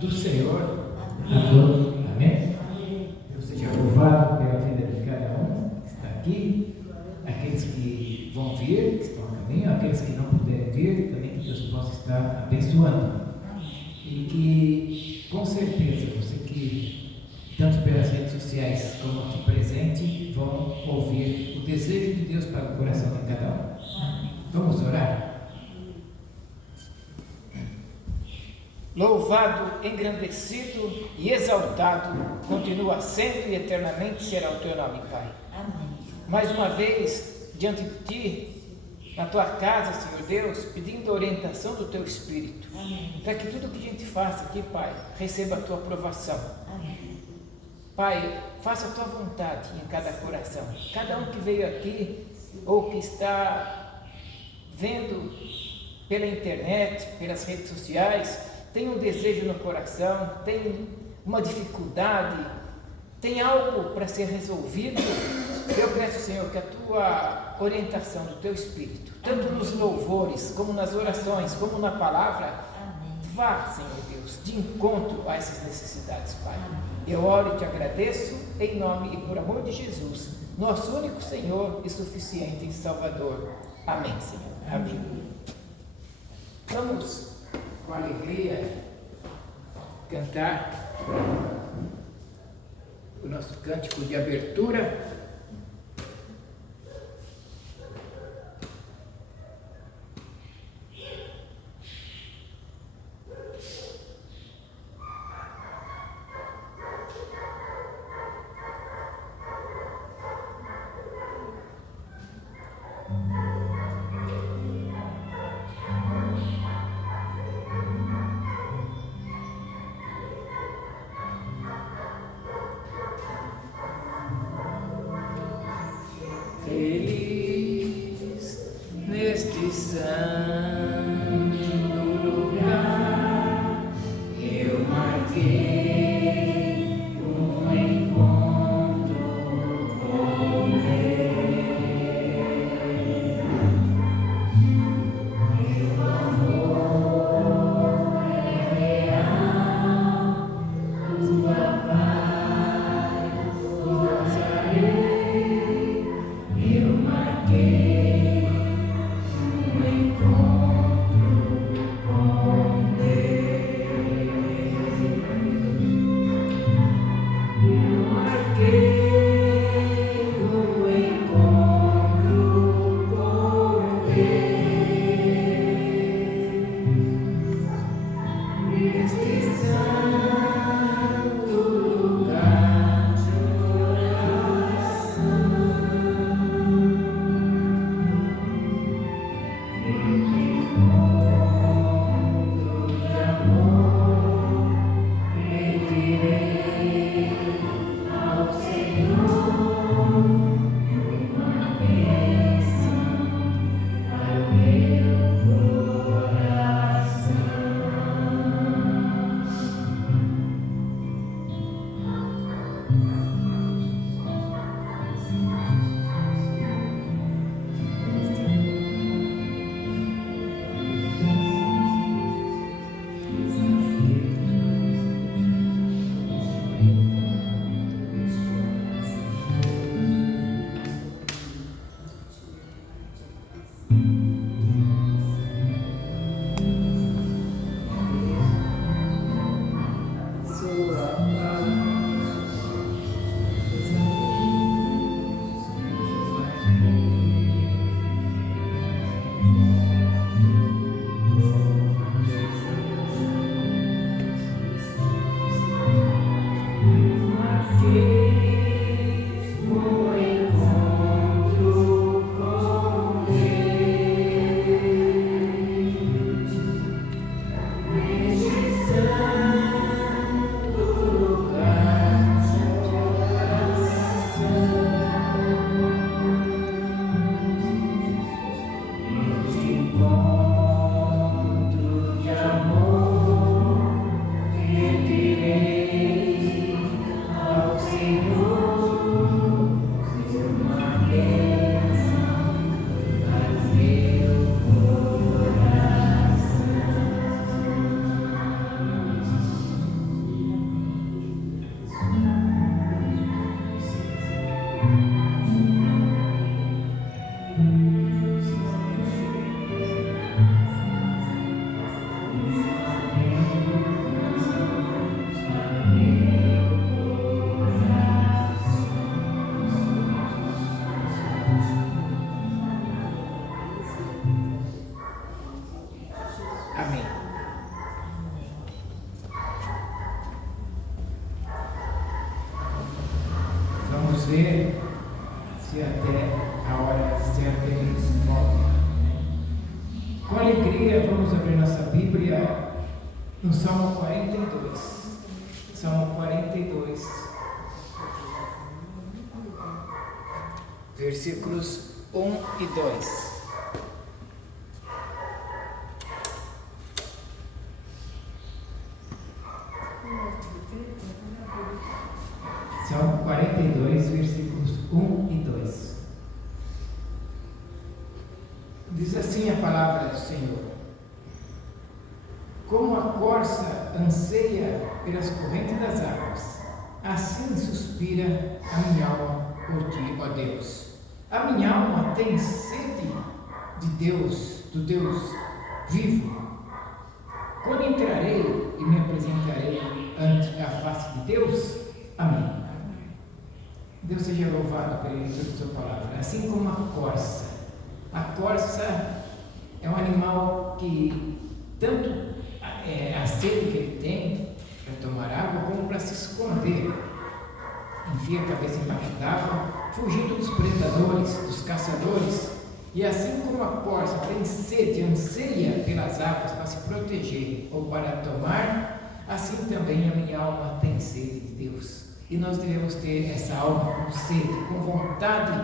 do Senhor a todos. Amém? Deus seja louvado pela vida de cada um que está aqui, aqueles que vão vir, que estão a caminho, aqueles que não puderem vir, também que Deus possa estar abençoando. E que, com certeza, você que, tanto pelas redes sociais como aqui presente, vão ouvir o desejo de Deus para o coração de cada um. Vamos orar? Louvado, engrandecido e exaltado continua sendo e eternamente será o teu nome, Pai. Amém. Mais uma vez, diante de Ti, na Tua casa, Senhor Deus, pedindo a orientação do Teu Espírito, para que tudo que a gente faça aqui, Pai, receba a Tua aprovação. Amém. Pai, faça a Tua vontade em cada coração. Cada um que veio aqui ou que está vendo pela internet, pelas redes sociais, tem um desejo no coração, tem uma dificuldade, tem algo para ser resolvido. Eu peço, Senhor, que a Tua orientação do Teu Espírito, tanto nos louvores, como nas orações, como na palavra, vá, Senhor Deus, de encontro a essas necessidades, Pai. Eu oro e Te agradeço, em nome e por amor de Jesus, nosso único Senhor e suficiente Salvador. Amém, Senhor. Amém. Vamos, com alegria, cantar o nosso cântico de abertura. Feliz neste santo lugar, eu marquei um encontro com Deus. Meu amor é real, Tua paz gozarei. Eu marquei um encontro com Deus. Eu marquei um encontro com Deus. Este santo lugar de oração. Ao Senhor, uma bênção para o No Salmo 42. Salmo 42. Versículos 1 e 2. Salmo 42, versículos 1 e 2. Diz assim a palavra do Senhor: como a corça anseia pelas correntes das águas, assim suspira a minha alma por ti, ó Deus. A minha alma tem sede de Deus, do Deus vivo. Quando entrarei e me apresentarei ante a face de Deus? Amém. Deus seja louvado pela leitura da sua palavra. Assim como a corça. A corça é um animal que tanto a sede que ele tem para tomar água, como para se esconder. Enfia a cabeça embaixo d'água, fugindo dos predadores, dos caçadores. E assim como a corça tem sede, anseia pelas águas para se proteger ou para tomar, assim também a minha alma tem sede de Deus. E nós devemos ter essa alma com sede, com vontade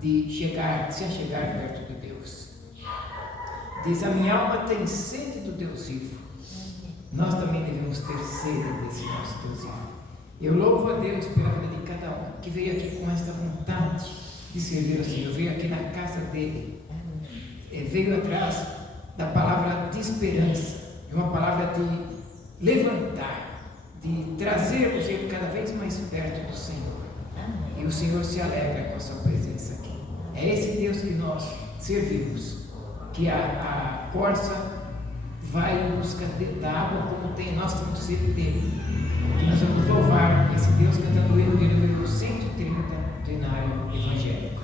de se achegar perto de Deus. Diz: a minha alma tem sede do Deus vivo. Nós também devemos ter sede desse nosso Deus vivo. Eu louvo a Deus pela vida de cada um que veio aqui com esta vontade de servir ao Senhor, veio aqui na casa dele, veio atrás da palavra de esperança, é uma palavra de levantar, de trazer você cada vez mais perto do Senhor. E o Senhor se alegra com a sua presença aqui. É esse Deus que nós servimos, que a corça vai em busca da água, como nós temos sede dele. E nós vamos louvar esse Deus cantando o hino de número 130 do Inário Evangélico.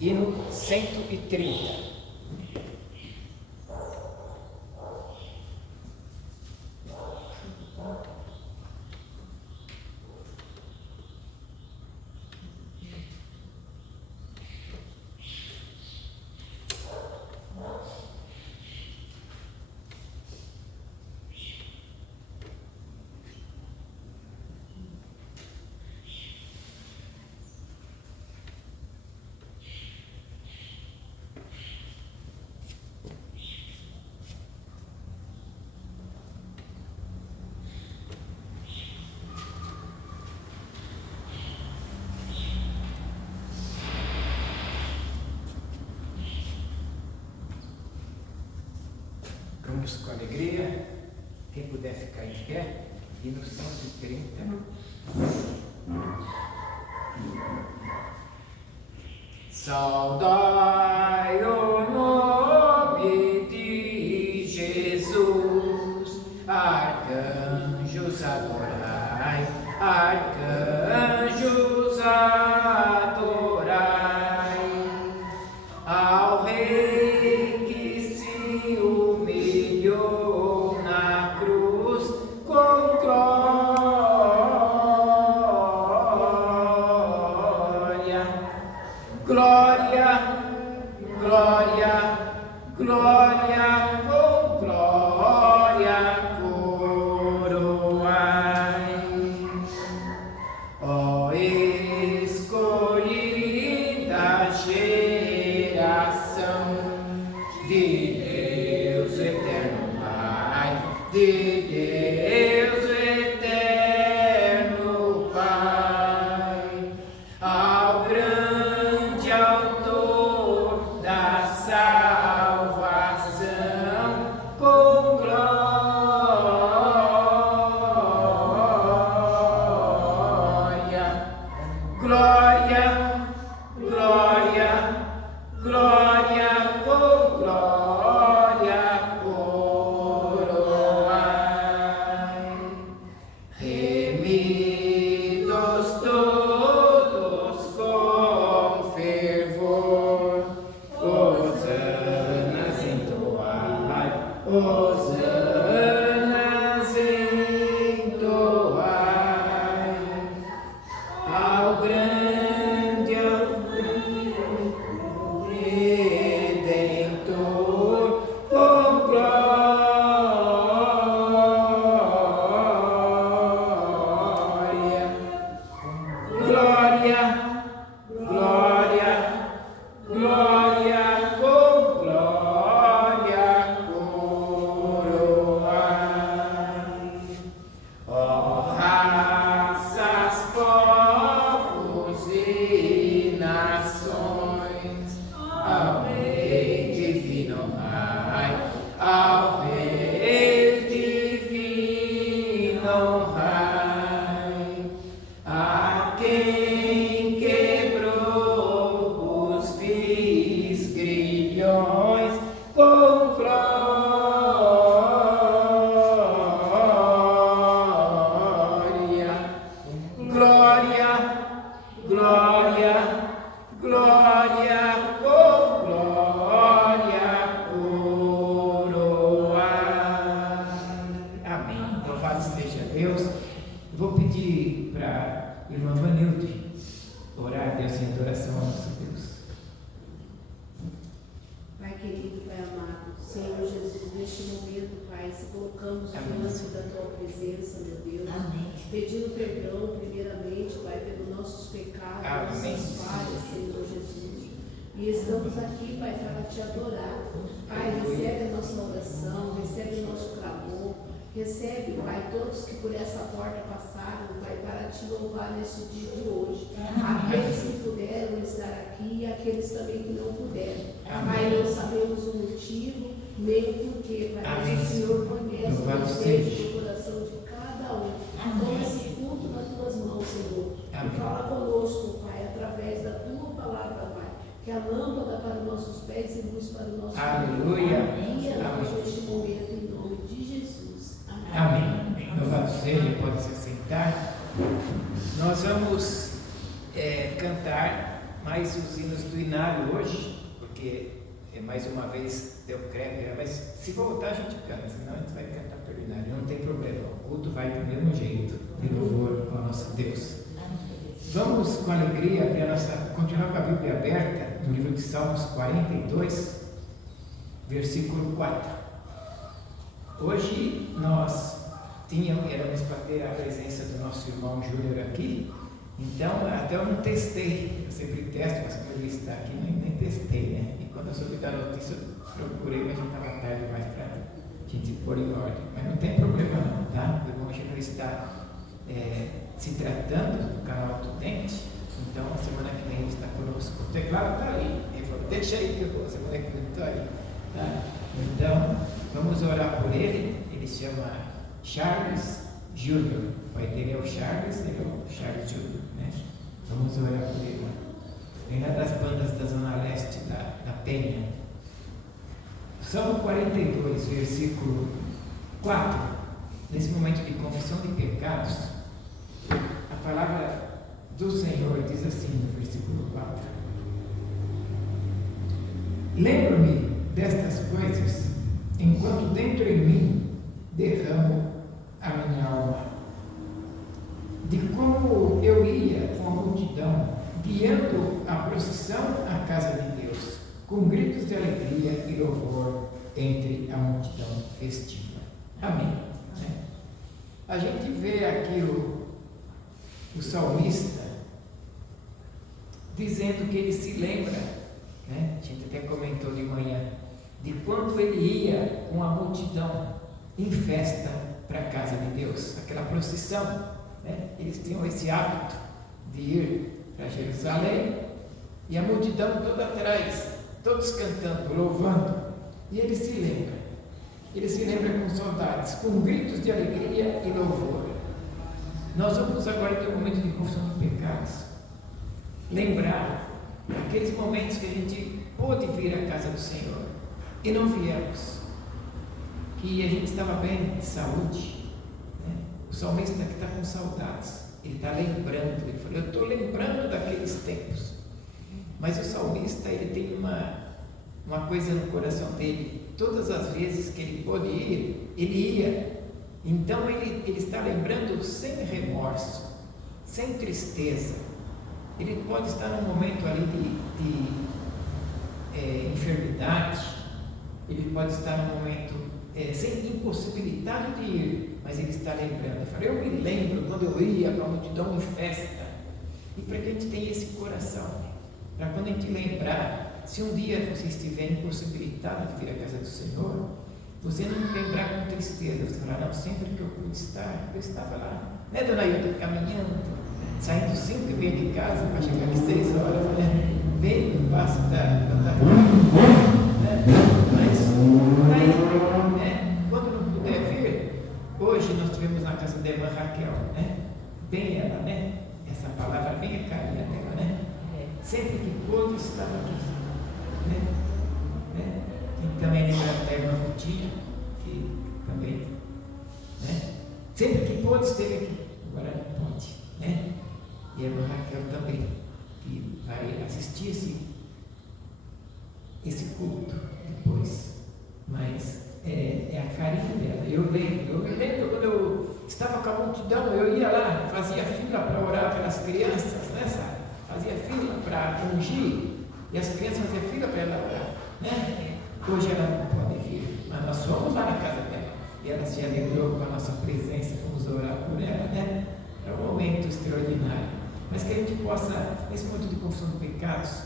Hino 130. Vamos com alegria, quem puder ficar em pé, e no 130. Saudai o nome de Jesus, arcanjos adorai, arcanjos adorai, ao Rei que se humilhou na cruz com glória, glória, glória, glória, com glória coroai. Ó escolhida geração de Deus eterno Pai, de Deus eterno Pai, ao grande autor da salvação, com glória, glória, glória, glória, com glória coroai. Remidos todos com fervor, hosanas entoai, hosanas entoai, ao grande regiões, com glória, glória, glória, glória, com glória, coroa. Amém. Louvado seja Deus. Eu vou pedir para a irmã Vanilde orar a Deus em adoração ao nosso Deus. Pai querido, Pai amado, Senhor Jesus, neste momento, Pai, se colocamos diante da Tua presença, meu Deus, Amém. pedindo perdão, primeiramente, Pai, pelos nossos pecados, Amém. nossas falhas, Senhor Jesus. E estamos aqui, Pai, para Te adorar. Pai, recebe a nossa oração, recebe o nosso clamor, recebe, Pai, todos que por essa porta passaram, Pai, para Te louvar neste dia de hoje. Aqueles que puderam estar aqui e aqueles também que não puderam. Pai, não sabemos o motivo, nem o porquê, Pai, mas o Senhor conhece o desejo do coração de cada um. Toma esse culto nas Tuas mãos, Senhor. E fala conosco, Pai, através da Tua palavra, Pai, que é a lâmpada para os nossos pés e luz para o nosso Aleluia. Guia-nos neste momento, em nome de Jesus. Amém. Louvado seja, pode se sentar. Nós vamos cantar mais os hinos do Inário hoje, porque mais uma vez deu crepe, mas se voltar a gente canta, senão a gente vai cantar pelo Inário, não tem problema, o culto vai do mesmo jeito, de louvor ao nosso Deus. Vamos com alegria continuar com a Bíblia aberta no livro de Salmos 42, versículo 4. Hoje nós éramos para ter a presença do nosso irmão Júnior aqui, então até eu não testei, eu sempre testo, mas como ele está aqui, nem testei, né? E quando eu soube da notícia, eu procurei, mas já estava tarde demais para a gente pôr em ordem. Mas não tem problema não, tá? O irmão Júnior está se tratando do canal do dente, então a semana que vem ele está conosco. O teclado está ali, ele falou, deixa aí que eu vou, a semana que vem estou aí. Tá? Então, vamos orar por ele. Ele se chama Charles Júnior. O pai dele é o Charles, ele é o Charles Júnior, né? Vamos orar por ele. Vem lá das bandas da Zona Leste da Penha. Salmo 42, versículo 4. Nesse momento de confissão de pecados, a palavra do Senhor diz assim no versículo 4: lembro-me destas coisas enquanto dentro em mim derramo a minha alma, de como eu ia com a multidão guiando a procissão à casa de Deus, com gritos de alegria e louvor entre a multidão festiva. Amém. A gente vê aqui o salmista dizendo que ele se lembra, né? A gente até comentou de manhã, de quando ele ia com a multidão em festa para a casa de Deus, aquela procissão, né? Eles tinham esse hábito de ir para Jerusalém e a multidão toda atrás, todos cantando, louvando, e ele se lembra com saudades, com gritos de alegria e louvor. Nós vamos agora ter um momento de confissão de pecados, lembrar aqueles momentos que a gente pôde vir à casa do Senhor e não viemos, que a gente estava bem de saúde, né? O salmista que está com saudades, ele está lembrando, ele falou, eu estou lembrando daqueles tempos, mas o salmista, ele tem uma coisa no coração dele, todas as vezes que ele pôde ir, ele ia, então ele está lembrando sem remorso, sem tristeza. Ele pode estar num momento ali de enfermidade, ele pode estar num momento sem impossibilidade de ir, mas ele está lembrando. Eu falei, eu me lembro quando eu ia para a multidão em festa, e para que a gente tenha esse coração, para quando a gente lembrar, se um dia você estiver impossibilitado de vir à casa do Senhor, você não lembrar com tristeza, você falar, não, sempre que eu pude estar, eu estava lá, né, dona Ilda, caminhando, saindo 5h30 de casa para chegar às 6 horas, né? Bem no passo da né? Mas aí, né? Quando não puder vir, hoje nós tivemos na casa da irmã Raquel, né? Bem ela, né? Essa palavra bem a carinha dela, né? Sempre que pôde, estava aqui, né? Martinha, que também, né? Sempre que pôde, esteve aqui, agora não pode, né? E a irmã Raquel também, que vai assistir esse culto depois, mas é a carinha dela. Eu lembro quando eu estava com a multidão, eu ia lá, fazia fila para orar pelas crianças, né, sabe? Fazia fila para ungir, e as crianças faziam fila para ela orar, né? Hoje ela não pode vir, mas nós fomos lá na casa dela, e ela se alegrou com a nossa presença, fomos orar por ela, né? É um momento extraordinário, mas que a gente possa, nesse momento de confissão de pecados,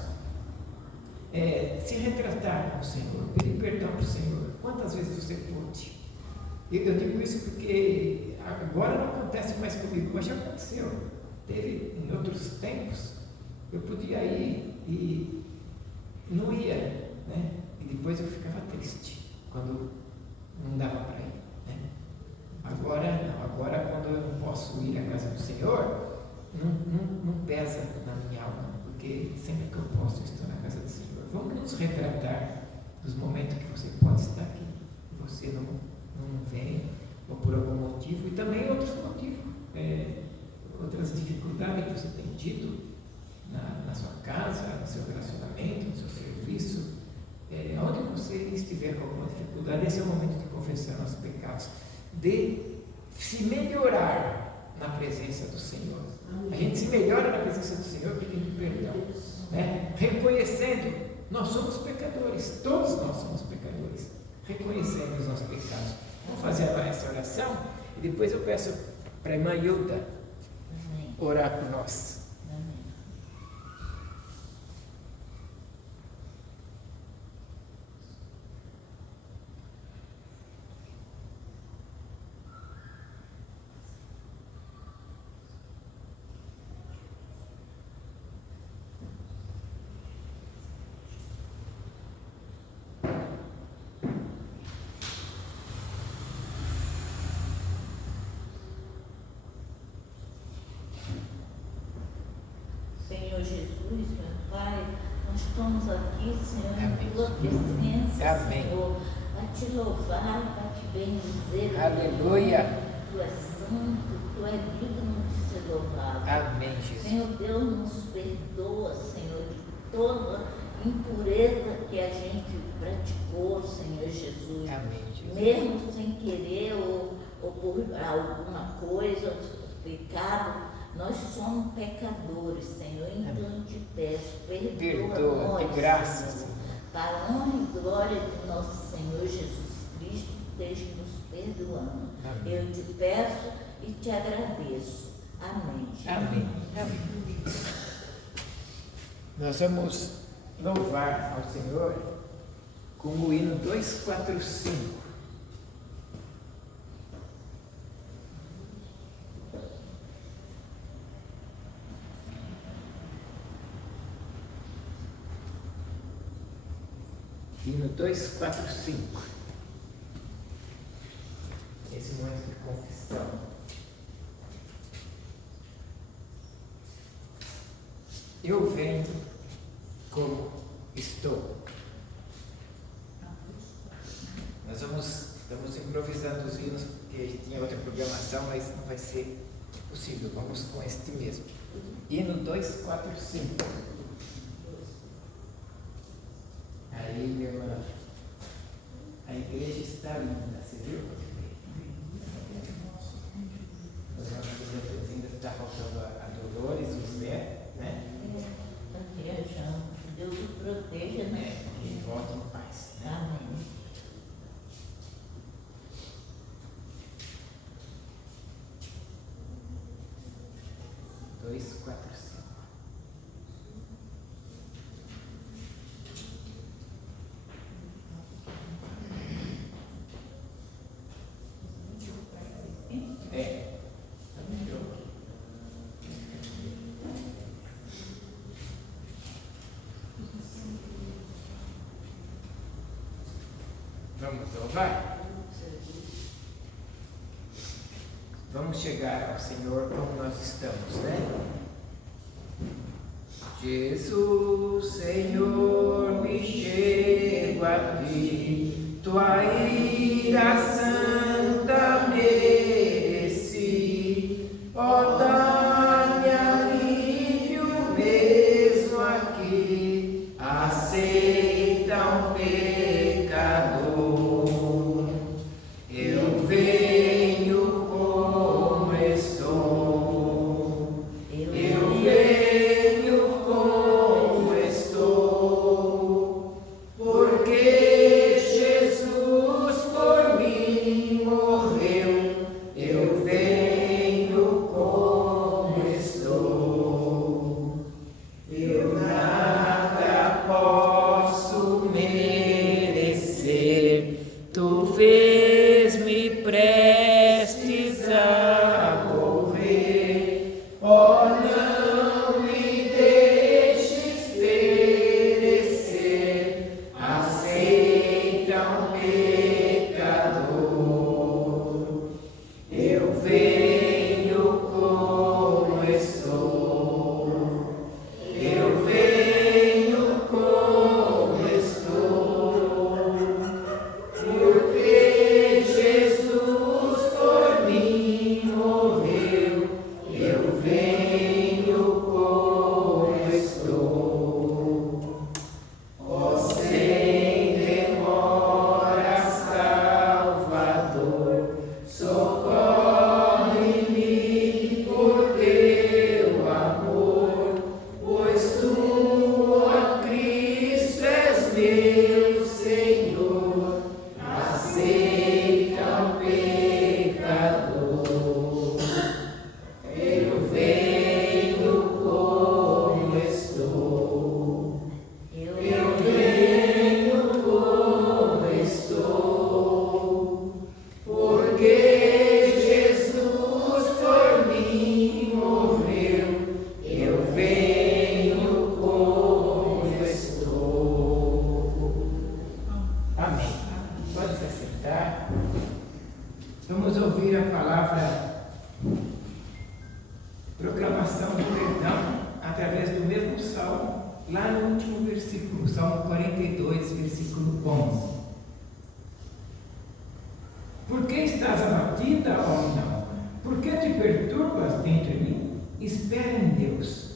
se retratar com o Senhor, pedir perdão para o Senhor. Quantas vezes você pôde? Eu digo isso porque agora não acontece mais comigo, mas já aconteceu. Teve em outros tempos, eu podia ir e não ia, né? E depois eu ficava triste quando não dava para ir, né? Agora não, agora quando eu não posso ir à casa do Senhor, não pesa na minha alma, porque sempre que eu posso, eu estou na casa do Senhor. Vamos nos retratar dos momentos que você pode estar aqui, e você não vem, ou por algum motivo, e também outros motivos, outras dificuldades que você tem tido na sua casa, no seu relacionamento, no seu serviço, onde você estiver com alguma dificuldade, esse é o momento de confessar nossos pecados, de se melhorar na presença do Senhor. A gente se melhora na presença do Senhor pedindo perdão, né? Reconhecendo, nós somos pecadores, todos nós somos pecadores, reconhecendo os nossos pecados. Vamos fazer essa oração e depois eu peço para a irmã Hilda orar por nós. Senhor Jesus, meu Pai, nós estamos aqui, Senhor, em tua presença, Amém. Senhor, para te louvar, para te bendizer. Aleluia. Tu és santo, tu és digno de ser louvado. Amém, Jesus. Senhor Deus, nos perdoa, Senhor, de toda impureza que a gente praticou, Senhor Jesus. Amém, Jesus. Mesmo sem querer ou por alguma coisa, pecado, nós somos pecadores, Senhor, então eu te peço, perdoa de graça, Senhor, para a honra e glória de nosso Senhor Jesus Cristo, esteja nos perdoando. Amém. Eu te peço e te agradeço. Amém. Amém. Amém. Nós vamos louvar ao Senhor com o hino 245. Hino 245. Esse momento de confissão. Eu venho como estou. Nós estamos improvisando os hinos, porque tinha outra programação, mas não vai ser possível. Vamos com este mesmo. Hino 245. Aí, minha irmã, a igreja está linda, você viu? Os nossos ainda está faltando a Dolores, o Zé, né? Deus te proteja, né? E volte em paz, né? Amém. Dois, quatro, cinco. Vamos louvar? Vamos chegar ao Senhor como nós estamos, né? Jesus, Senhor, me chego a ti, tua teu, Senhor, aceita o pecador. Eu venho como estou. Eu venho como estou. Porque Jesus por mim morreu. Eu venho como estou. Amém. Pode se sentar. Vamos ouvir a palavra proclamação do perdão através do mesmo salmo, lá no último versículo, Salmo 42, versículo 11. Por que estás abatida, ó minha alma? Por que te perturbas dentro de mim? Espera em Deus,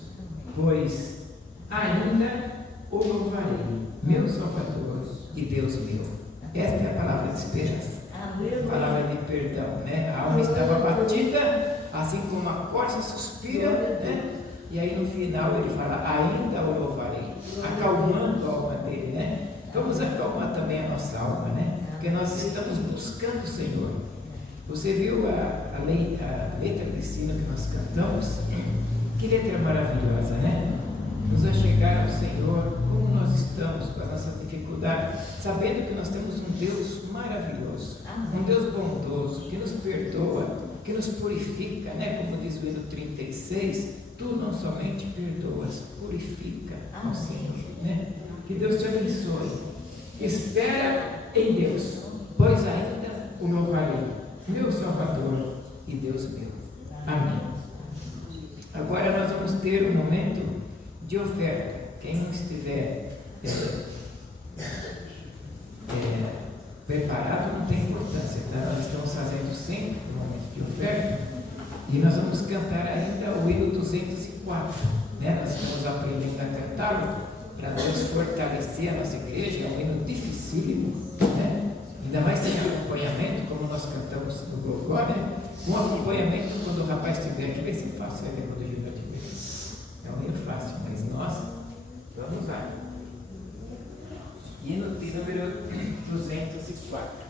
pois ainda o louvarei, meu Salvador e Deus meu. Esta é a palavra de esperança, a palavra de perdão, né? A alma estava abatida, assim como a corça suspira, né? E aí no final ele fala, ainda o louvarei, acalmando a alma dele, né? Vamos acalmar também a nossa alma, né? Porque nós estamos buscando o Senhor. Você viu a letra desse hino que nós cantamos? Que letra maravilhosa, né? Nos achegar ao Senhor, como nós estamos com a nossa dificuldade, sabendo que nós temos um Deus maravilhoso, um Deus bondoso, que nos perdoa, que nos purifica, né? Como diz o hino 36, tu não somente perdoas, purifica ao Senhor, né? Que Deus te abençoe. Espera em Deus, pois ainda o louvarei, meu Salvador e Deus meu. Amém. Agora nós vamos ter um momento de oferta. Quem estiver preparado não tem importância, tá? Nós estamos fazendo sempre um momento de oferta e nós vamos cantar ainda o hino 204, né? Nós estamos aprendendo a cantá-lo para Deus fortalecer a nossa igreja. É um hino dificílimo, né? Ainda mais sem acompanhamento, como nós cantamos no Gogó, né? Com acompanhamento, quando o rapaz estiver aqui, vai ser fácil, vai ver quando o Gil estiver. É um hino fácil, mas nós vamos lá. Hino de número 204.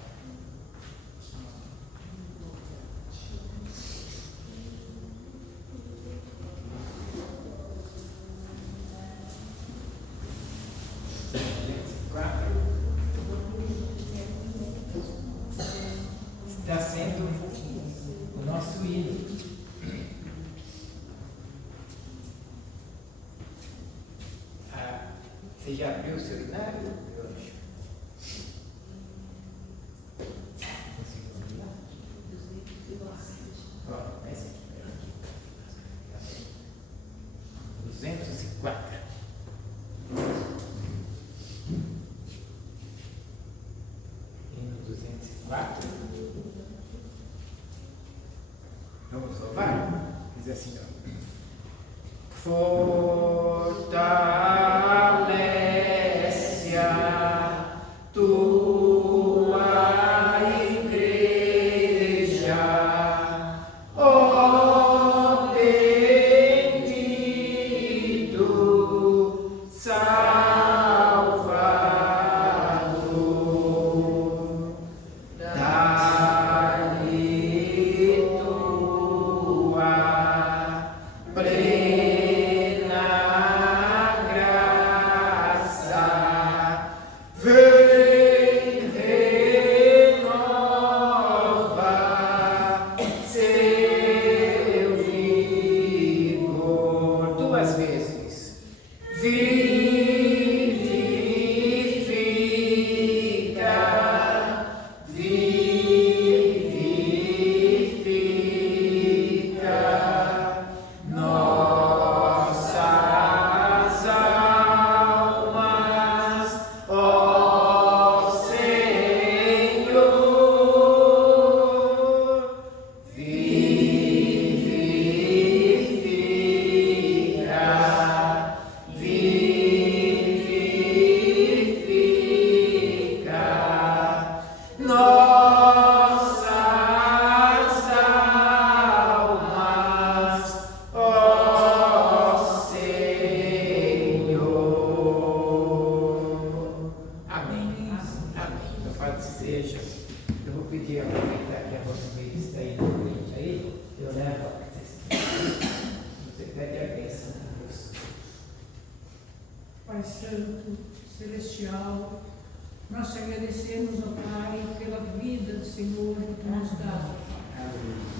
Está sendo o nosso hino. Você já abriu o seu hinário? Eu acho. Ó, esse aqui. 204. Hino 204. Vamos louvar? Diz assim, ó. Fortalece a tua igreja, ó bendito Salvador, dá-lhe tua plena graça, vem Nós te agradecemos, ó Pai, pela vida do Senhor que tu nos dá, ó Pai.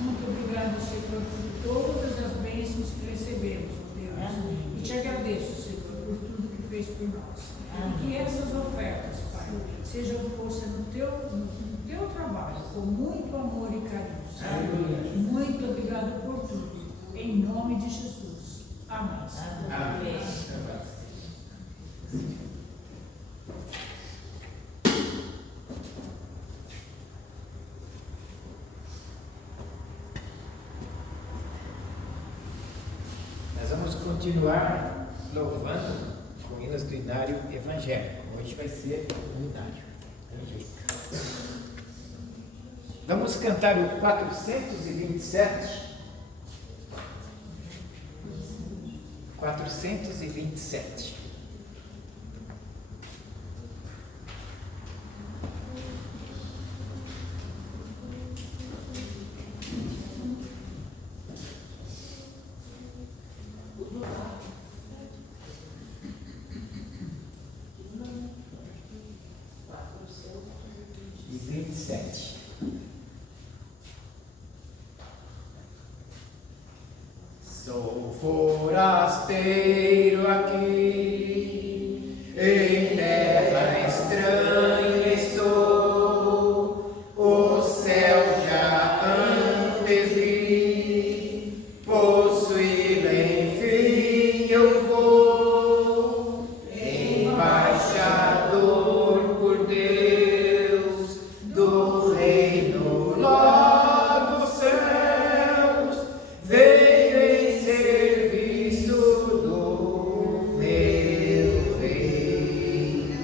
Muito obrigado, Senhor, por todas as bênçãos que recebemos, ó Deus. E te agradeço, Senhor, por tudo que fez por nós. E que essas ofertas, Pai, sejam postas no teu trabalho, com muito amor e carinho, Senhor. Muito obrigado por tudo. Em nome de Jesus. Amém. Amém. Nós vamos continuar louvando com hinos do Inário Evangélico. Hoje vai ser o Inário Evangélico. Vamos cantar o 427. 427. E 27. Sou forasteiro aqui, em terra estranha estou, o céu já antes vi, possuí-lo enfim eu vou, embaixador por Deus, do reino lá dos céus, venho em serviço do meu rei.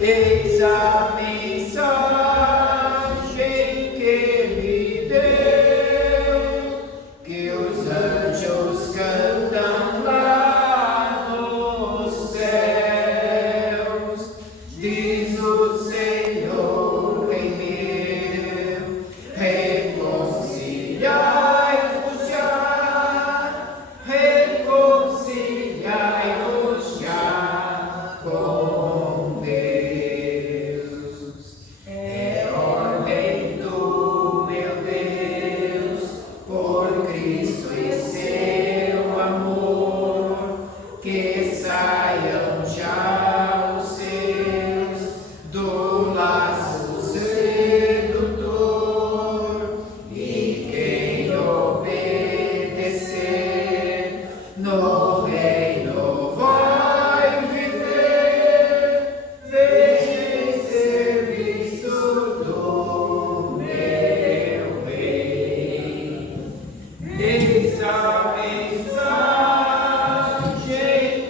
Eis a mensagem que me deu, que os anjos cantam lá nos céus. Diz o Senhor em meu, reconciliai-vos já com Deus. É ordem do meu Deus, por Cristo e seu amor, que saiam já os seus do laço sedutor, e quem obedecer no reino vai viver, veja em serviço do meu rei. Eis a mensagem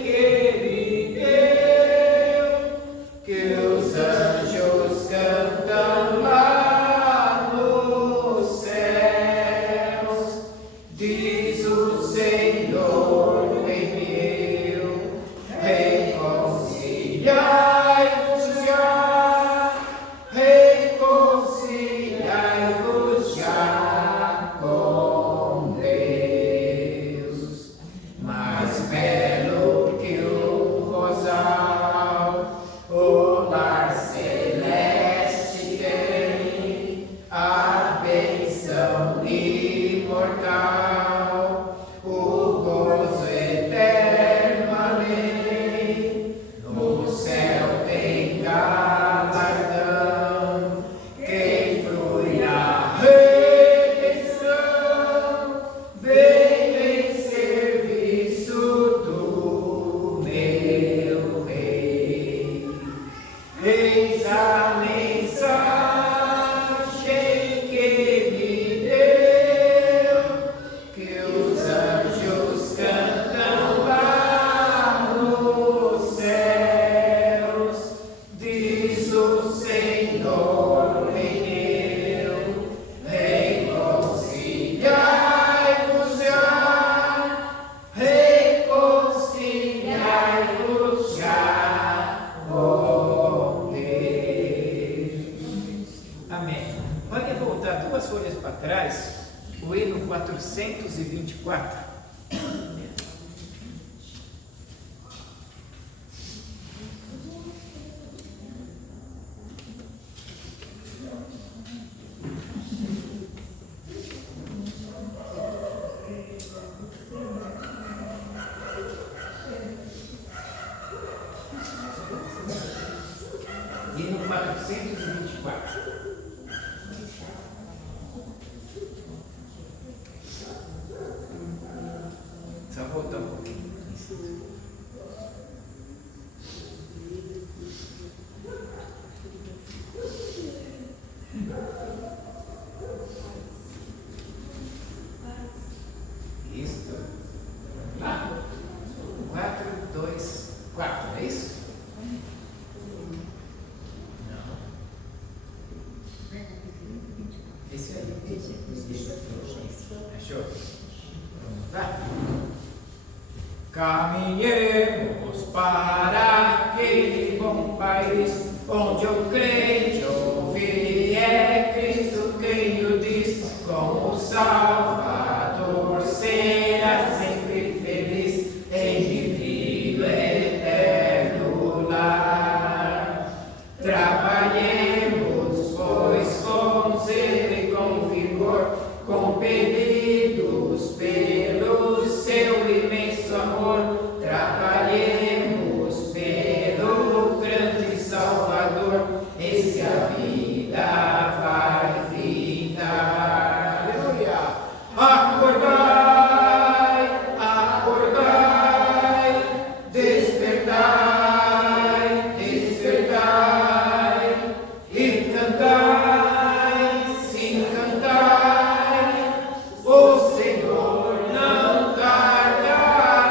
que ele deu, que os anjos cantam lá nos céus. Diz o Senhor em meu, reconciliai-vos já com Deus. Mais belo que o rosal, o lar celeste tem, a bênção imortal, o gozo eterno além. No céu tem galardão, quem frui a redenção, vem em serviço do meu rei. Eis a mensagem que ele deu, que os anjos cantam lá nos céus. Diz o Senhor em meu, reconciliai-vos já com Deus. Amém. Pode voltar 2 folhas para trás, o hino 424. 424. Só voltar um pouquinho. Isso. Lá. 4, 2, 4, é isso? Não. Esse aí. Achou? Vai. Caminhemos para aquele bom país onde o crente ouve é Cristo quem o diz, como Salvador será sempre feliz em divino eterno lar. Trabalhemos, pois, com zelo e com vigor, compelidos pelo seu imenso amor. Trabalhemos pelo grande Salvador, e se a vida vai fitar. Aleluia! Acordai, acordai, despertai, despertai, e cantai, sim, cantai, o Senhor não tardará.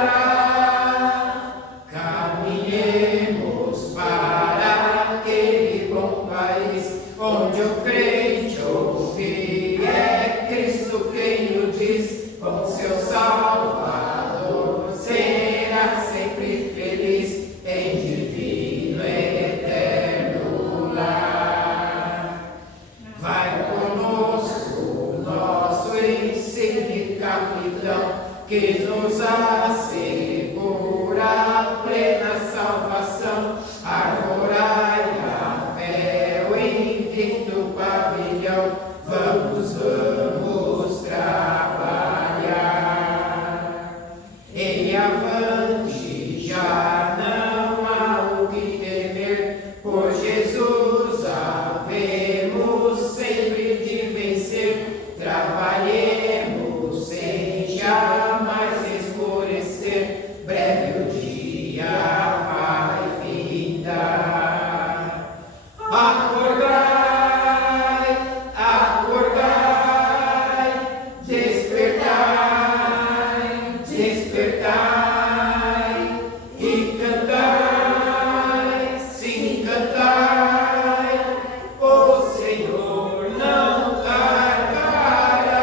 Caminhemos para aquele bom país onde o crente ouve é Cristo quem o diz, com seu Salvador será sempre feliz em divino eterno lar. Vai conosco o nosso insigne capitão, que nos assegura a plena salvação. Arvorai a fé, o invicto pavilhão, vamos, vamos trabalhar. E avante, já não há o que temer, por Jesus havemos sempre de vencer. Trabalhemos sem jamais escurecer, breve o dia vai findar. Acordai, acordai, despertai, despertai, e cantai, sim, cantai, o Senhor não tardará.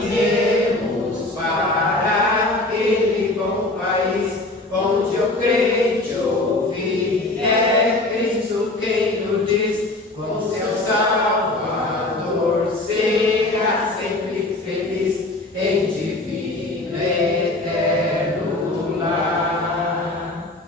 Caminhemos para aquele bom país onde o crente ouve é Cristo quem o diz, com seu Salvador será sempre feliz em divino eterno lar.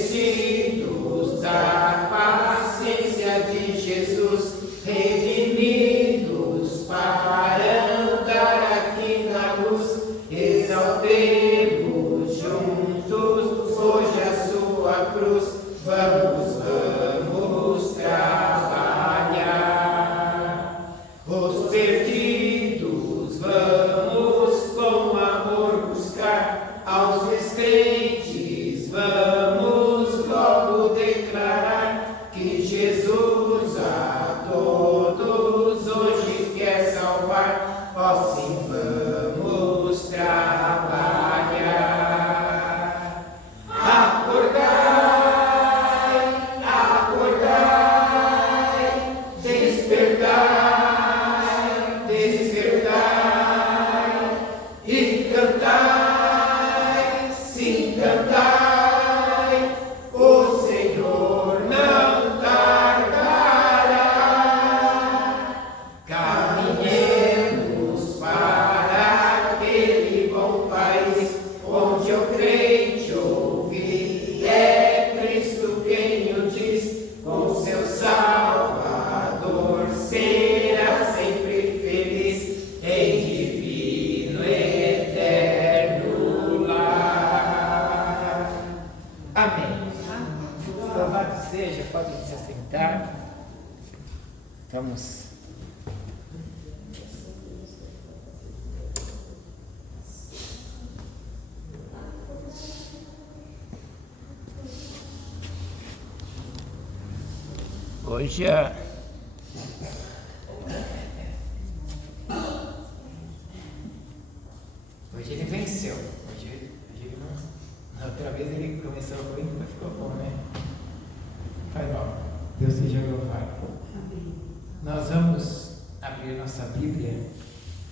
Revestidos da paciência de Jesus, redimidos para andar aqui na luz, exaltemos juntos hoje a sua cruz. Vamos, vamos trabalhar. Os perdidos vamos com amor buscar, aos descrentes vamos logo declarar que Jesus a todos hoje quer salvar. Ó, sim, vamos trabalhar. Acordai, Louvado seja, podem se assentar. Vamos. Hoje ele venceu. Hoje ele não. Outra vez ele começou ruim, mas ficou bom, né? Faz mal. Deus seja louvado. Nós vamos abrir nossa Bíblia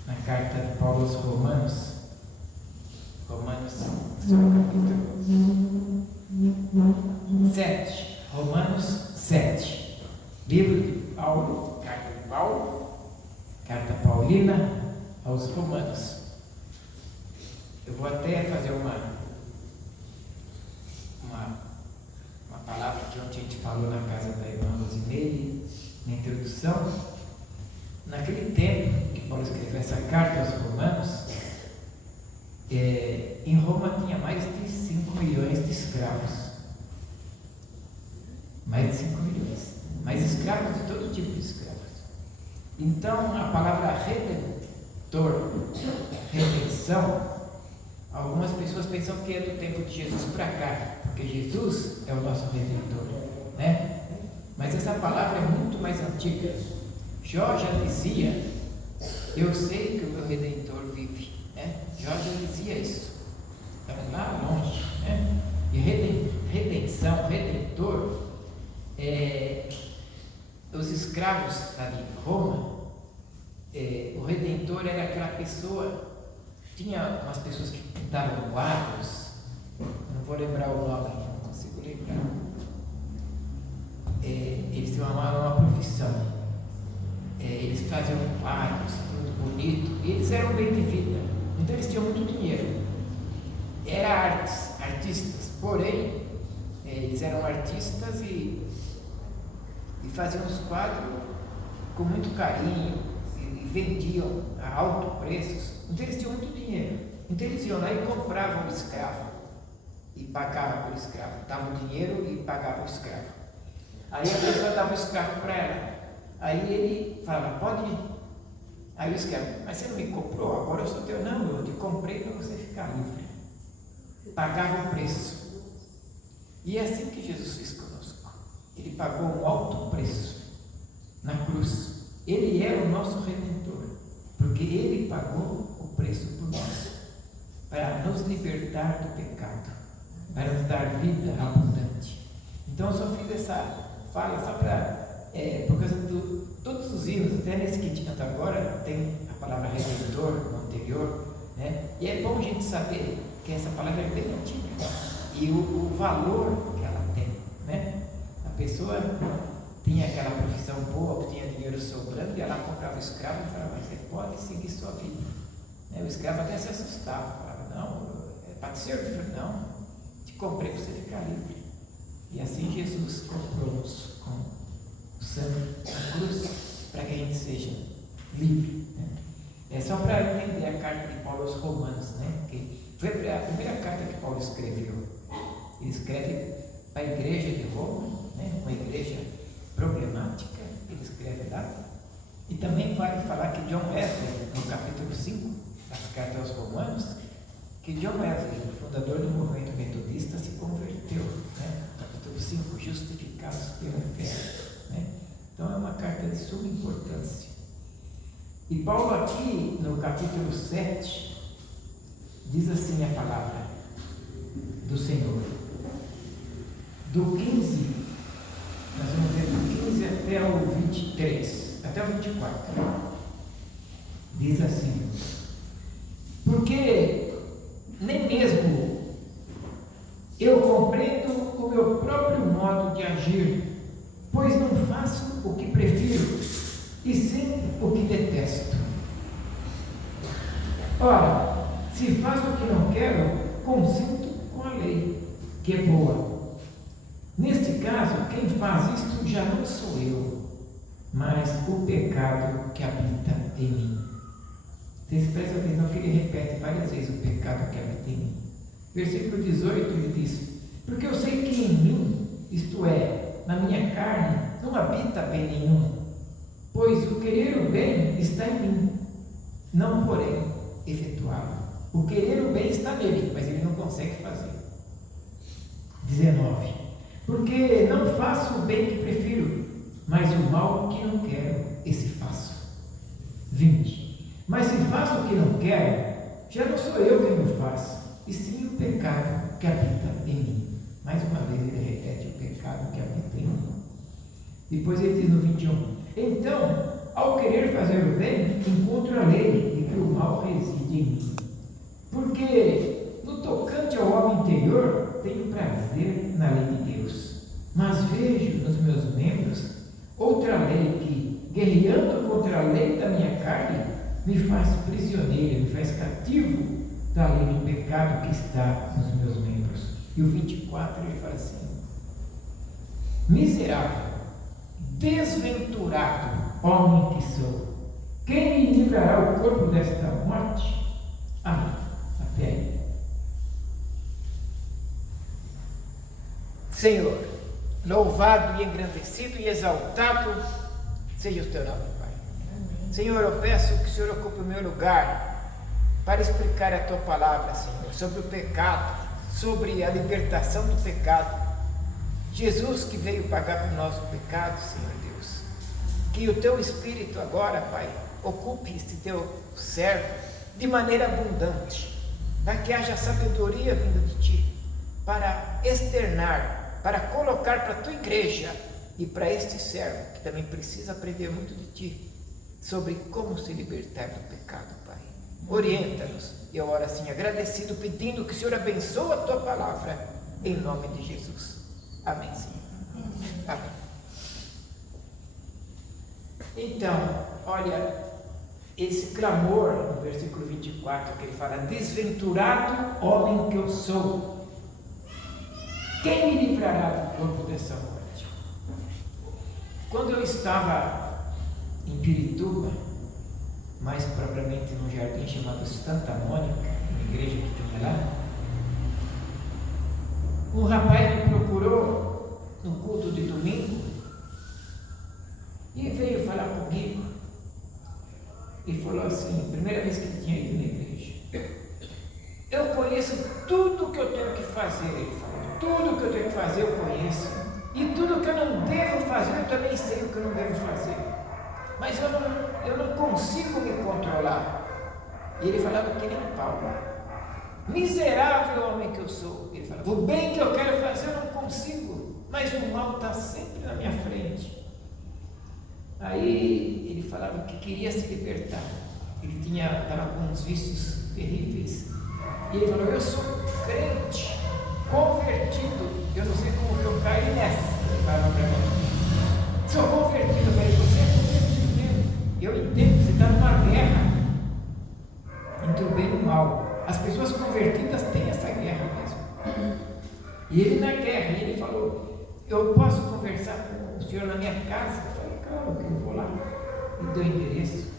na carta de Paulo aos Romanos. Romanos, seu capítulo 7. Romanos 7. Livro de Paulo, carta de Paulo, carta paulina aos Romanos. Eu vou até fazer uma palavra que ontem a gente falou na casa da irmã Rosineire, na introdução. Naquele tempo que Paulo escreveu essa carta aos Romanos, em Roma tinha mais de 5 milhões de escravos. Mais de 5 milhões. Mas escravos de todo tipo de escravos. Então, a palavra redentor, redenção, algumas pessoas pensam que é do tempo de Jesus para cá, porque Jesus é o nosso redentor, né? Mas essa palavra é muito mais antiga. Jó já dizia: eu sei que o meu redentor vive, né? Jó já dizia isso. Então, lá longe, né? E redenção, redentor, os escravos lá de Roma, o redentor era aquela pessoa. Tinha umas pessoas que pintavam quadros, não vou lembrar o nome, não consigo lembrar. Eles tinham uma profissão, eles faziam quadros, muito bonito, e eles eram bem de vida, então eles tinham muito dinheiro. Eram artistas, porém, eles eram artistas e faziam os quadros com muito carinho e vendiam a alto preços. Então eles tinham muito dinheiro. Então eles iam lá e compravam o escravo e pagavam pelo escravo. Davam dinheiro e pagavam o escravo. Aí a pessoa dava o escravo para ela. Aí ele falava: pode ir. Aí o escravo: mas você não me comprou? Agora eu sou teu. Não, eu te comprei para você ficar livre. Pagava o preço. E é assim que Jesus fez conosco. Ele pagou um alto preço na cruz. Ele é o nosso redentor, porque ele pagou o preço por nós, para nos libertar do pecado, para nos dar vida abundante. Então eu só fiz essa fala só para, por causa de todos os hinos, até nesse que a gente canta agora, tem a palavra redentor no anterior, né? E é bom a gente saber que essa palavra é bem antiga e o valor que ela tem, né? A pessoa tinha aquela profissão boa, tinha dinheiro sobrando, e ela comprava o escravo e falava: você pode seguir sua vida. O escravo até se assustava, falava: não, é para te servir. Não, te comprei para você ficar livre. E assim Jesus comprou-nos com o sangue da cruz, para que a gente seja livre, né? É só para entender a carta de Paulo aos Romanos, né? Que foi a primeira carta que Paulo escreveu. Ele escreve para a igreja de Roma, né? Uma igreja problemática, ele escreve lá. E também vale falar que John Wesley, no capítulo 5 das cartas aos Romanos, que John Wesley, o fundador do movimento metodista, se converteu, né? Capítulo 5, justificados pela fé, né? Então é uma carta de suma importância. E Paulo aqui no capítulo 7 diz assim a palavra do Senhor, do 15, nós vamos ver do 15 até o 23, até o 24. Diz assim: porque nem mesmo eu compreendo o meu próprio modo de agir, pois não faço o que prefiro, e sim o que detesto. Ora, se faço o que não quero, consinto com a lei, que é boa. Neste caso, quem faz isto já não sou eu, mas o pecado que habita em mim. Vocês prestam atenção que ele repete várias vezes o pecado que habita em mim. Versículo 18 ele diz: porque eu sei que em mim, isto é, capacita bem nenhum, pois o querer o bem está em mim, não porém efetuá-lo. O querer o bem está nele, mas ele não consegue fazer. 19. Porque não faço o bem que prefiro, mas o mal que não quero, esse faço. 20. Mas se faço o que não quero, já não sou eu quem o faz, e sim o pecado que habita em mim. Mais uma vez ele repete o pecado que habita em mim. Depois ele diz no 21. Então, ao querer fazer o bem, encontro a lei de que o mal reside em mim. Porque no tocante ao homem interior, tenho prazer na lei de Deus, mas vejo nos meus membros outra lei que, guerreando contra a lei da minha carne, me faz prisioneiro, me faz cativo da lei do pecado que está nos meus membros. E o 24 ele fala assim: miserável, desventurado homem que sou, quem me livrará o corpo desta morte? Amém. Até aí. Senhor, louvado e engrandecido e exaltado seja o teu nome, Pai. Amém. Senhor, eu peço que o Senhor ocupe o meu lugar para explicar a tua palavra, Senhor, sobre o pecado, sobre a libertação do pecado. Jesus que veio pagar por nós o pecado, Senhor Deus. Que o teu Espírito agora, Pai, ocupe este teu servo de maneira abundante, para que haja sabedoria vinda de ti, para externar, para colocar para a tua igreja e para este servo, que também precisa aprender muito de ti, sobre como se libertar do pecado, Pai. Orienta-nos, e eu oro assim, agradecido, pedindo que o Senhor abençoe a tua palavra, em nome de Jesus. Amém, Senhor. Amém. Então, olha, esse clamor, no versículo 24, que ele fala: desventurado homem que eu sou, quem me livrará do corpo dessa morte? Quando eu estava em Pirituba, mais propriamente num jardim chamado Santa Mônica, uma igreja que tinha lá, um rapaz me procurou no culto de domingo e veio falar comigo e falou assim, primeira vez que ele tinha ido na igreja: eu conheço tudo que eu tenho que fazer, ele falou, tudo que eu tenho que fazer eu conheço, e tudo que eu não devo fazer eu também sei o que eu não devo fazer, mas eu não consigo me controlar. E ele falava que nem Paulo: miserável homem que eu sou. Ele falava: o bem que eu quero fazer eu não consigo, mas o mal está sempre na minha frente. Aí ele falava que queria se libertar, ele estava com uns vícios terríveis, e ele falou: eu sou crente, convertido, eu não sei como que eu caí nessa. Ele falava para mim: sou convertido. Eu falei: você é convertido mesmo, eu entendo, você está numa guerra entre o bem e o mal. As pessoas convertidas têm essa guerra mesmo. E ele na guerra, e ele falou: eu posso conversar com o senhor na minha casa? Eu falei: claro que eu vou lá. E deu endereço.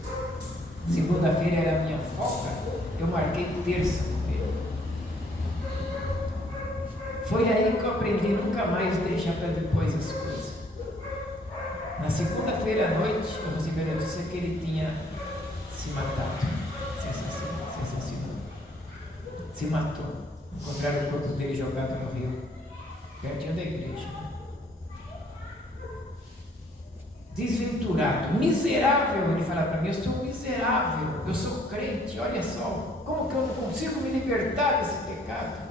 Segunda-feira era a minha folga, eu marquei terça com ele. Foi aí que eu aprendi nunca mais deixar para depois as coisas. Na segunda-feira à noite, eu recebi a notícia que ele tinha se matado, se assassinou. Se matou. Encontraram o corpo dele jogado no rio, pertinho da igreja. Desventurado, miserável, ele fala para mim: eu sou miserável, eu sou crente, olha só, como que eu não consigo me libertar desse pecado?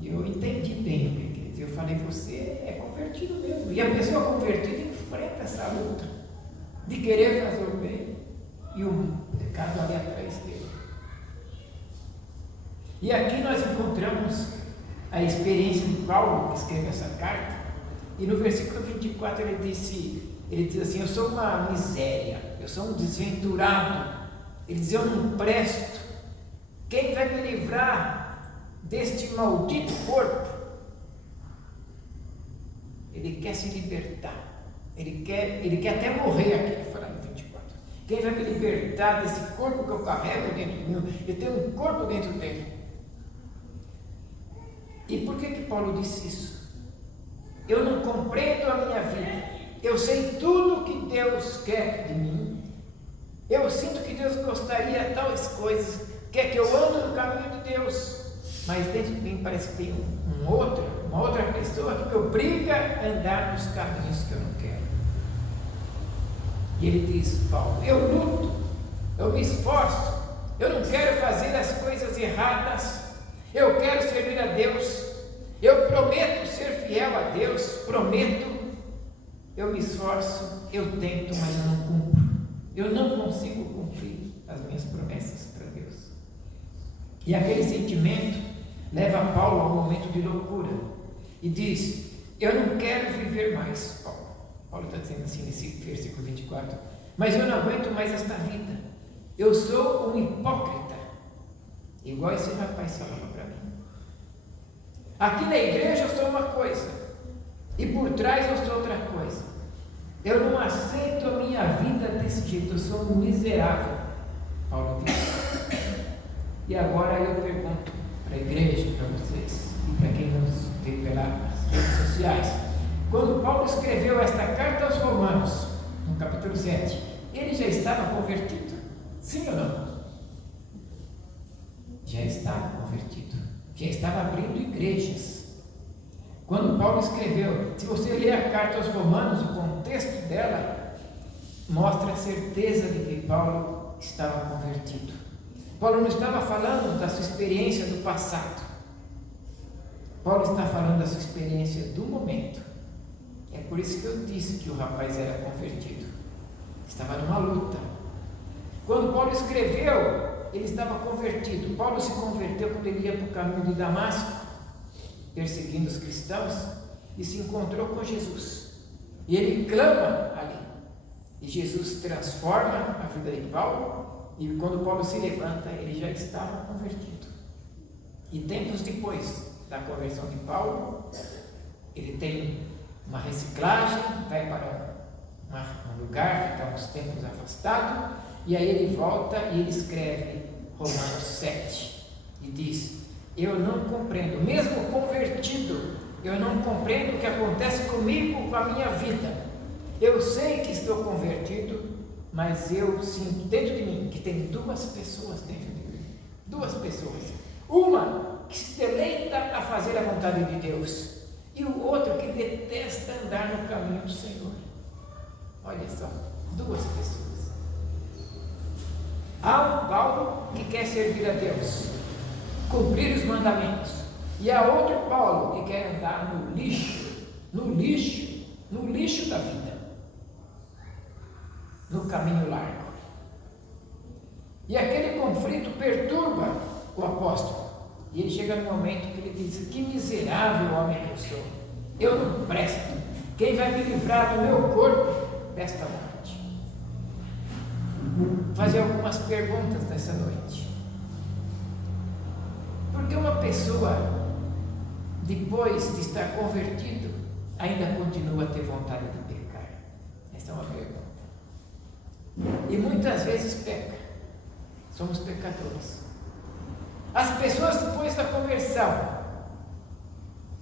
E eu entendi bem o que ele quer dizer. Eu falei: você é convertido mesmo. E a pessoa convertida enfrenta essa luta de querer fazer o bem e o pecado ali atrás dele. E aqui nós encontramos a experiência de Paulo, que escreve essa carta, e no versículo 24 ele diz assim: eu sou uma miséria, eu sou um desventurado. Ele diz: eu não presto, quem vai me livrar deste maldito corpo? Ele quer se libertar, ele quer até morrer aqui, ele fala no 24. Quem vai me libertar desse corpo que eu carrego dentro de mim? Eu tenho um corpo dentro dele. E por que Paulo disse isso? Eu não compreendo a minha vida, Eu sei tudo o que Deus quer de mim. Eu sinto que Deus gostaria de tais coisas, quer que eu ande no caminho de Deus. Mas dentro de mim parece que tem uma outra pessoa que me obriga a andar nos caminhos que eu não quero. E ele diz, Paulo, eu luto, eu me esforço, eu não quero fazer as coisas erradas, eu quero servir a Deus, eu prometo ser fiel a Deus, prometo, eu me esforço, eu tento, mas eu não cumpro. Eu não consigo cumprir as minhas promessas para Deus. E aquele sentimento leva Paulo a um momento de loucura e diz, eu não quero viver mais, Paulo. Paulo está dizendo assim nesse versículo 24, mas eu não aguento mais esta vida. Eu sou um hipócrita, igual esse rapaz falava para mim. Aqui na igreja eu sou uma coisa, e por trás eu sou outra coisa. Eu não aceito a minha vida desse jeito, eu sou um miserável, Paulo diz. E agora eu pergunto para a igreja, para vocês, e para quem nos vê pelas redes sociais, quando Paulo escreveu esta carta aos Romanos, no capítulo 7, ele já estava convertido? Sim ou não? Já estava convertido, já estava abrindo igrejas. Quando Paulo escreveu, se você ler a carta aos Romanos, o contexto dela mostra a certeza de que Paulo estava convertido. Paulo não estava falando da sua experiência do passado. Paulo está falando da sua experiência do momento. É por isso que eu disse que o rapaz era convertido. Estava numa luta. Quando Paulo escreveu, ele estava convertido. Paulo se converteu quando ele ia para o caminho de Damasco, perseguindo os cristãos, e se encontrou com Jesus. E ele clama ali. E Jesus transforma a vida de Paulo, e quando Paulo se levanta, ele já estava convertido. E tempos depois da conversão de Paulo, ele tem uma reciclagem, vai para um lugar, fica uns tempos afastado, e aí ele volta e ele escreve Romanos 7, e diz, eu não compreendo, mesmo convertido, eu não compreendo o que acontece comigo, com a minha vida. Eu sei que estou convertido, mas eu sinto dentro de mim que tem duas pessoas dentro de mim. Duas pessoas. Uma que se deleita a fazer a vontade de Deus, e o outro que detesta andar no caminho do Senhor. Olha só, duas pessoas. Há um Paulo que quer servir a Deus, cumprir os mandamentos, e há outro Paulo que quer andar no lixo da vida, no caminho largo. E aquele conflito perturba o apóstolo, e ele chega no momento que ele diz, que miserável homem que eu sou, eu não presto, quem vai me livrar do meu corpo desta morte? Vou fazer algumas perguntas nessa noite. Porque uma pessoa, depois de estar convertido, ainda continua a ter vontade de pecar? Essa é uma pergunta. E muitas vezes peca. Somos pecadores. As pessoas depois da conversão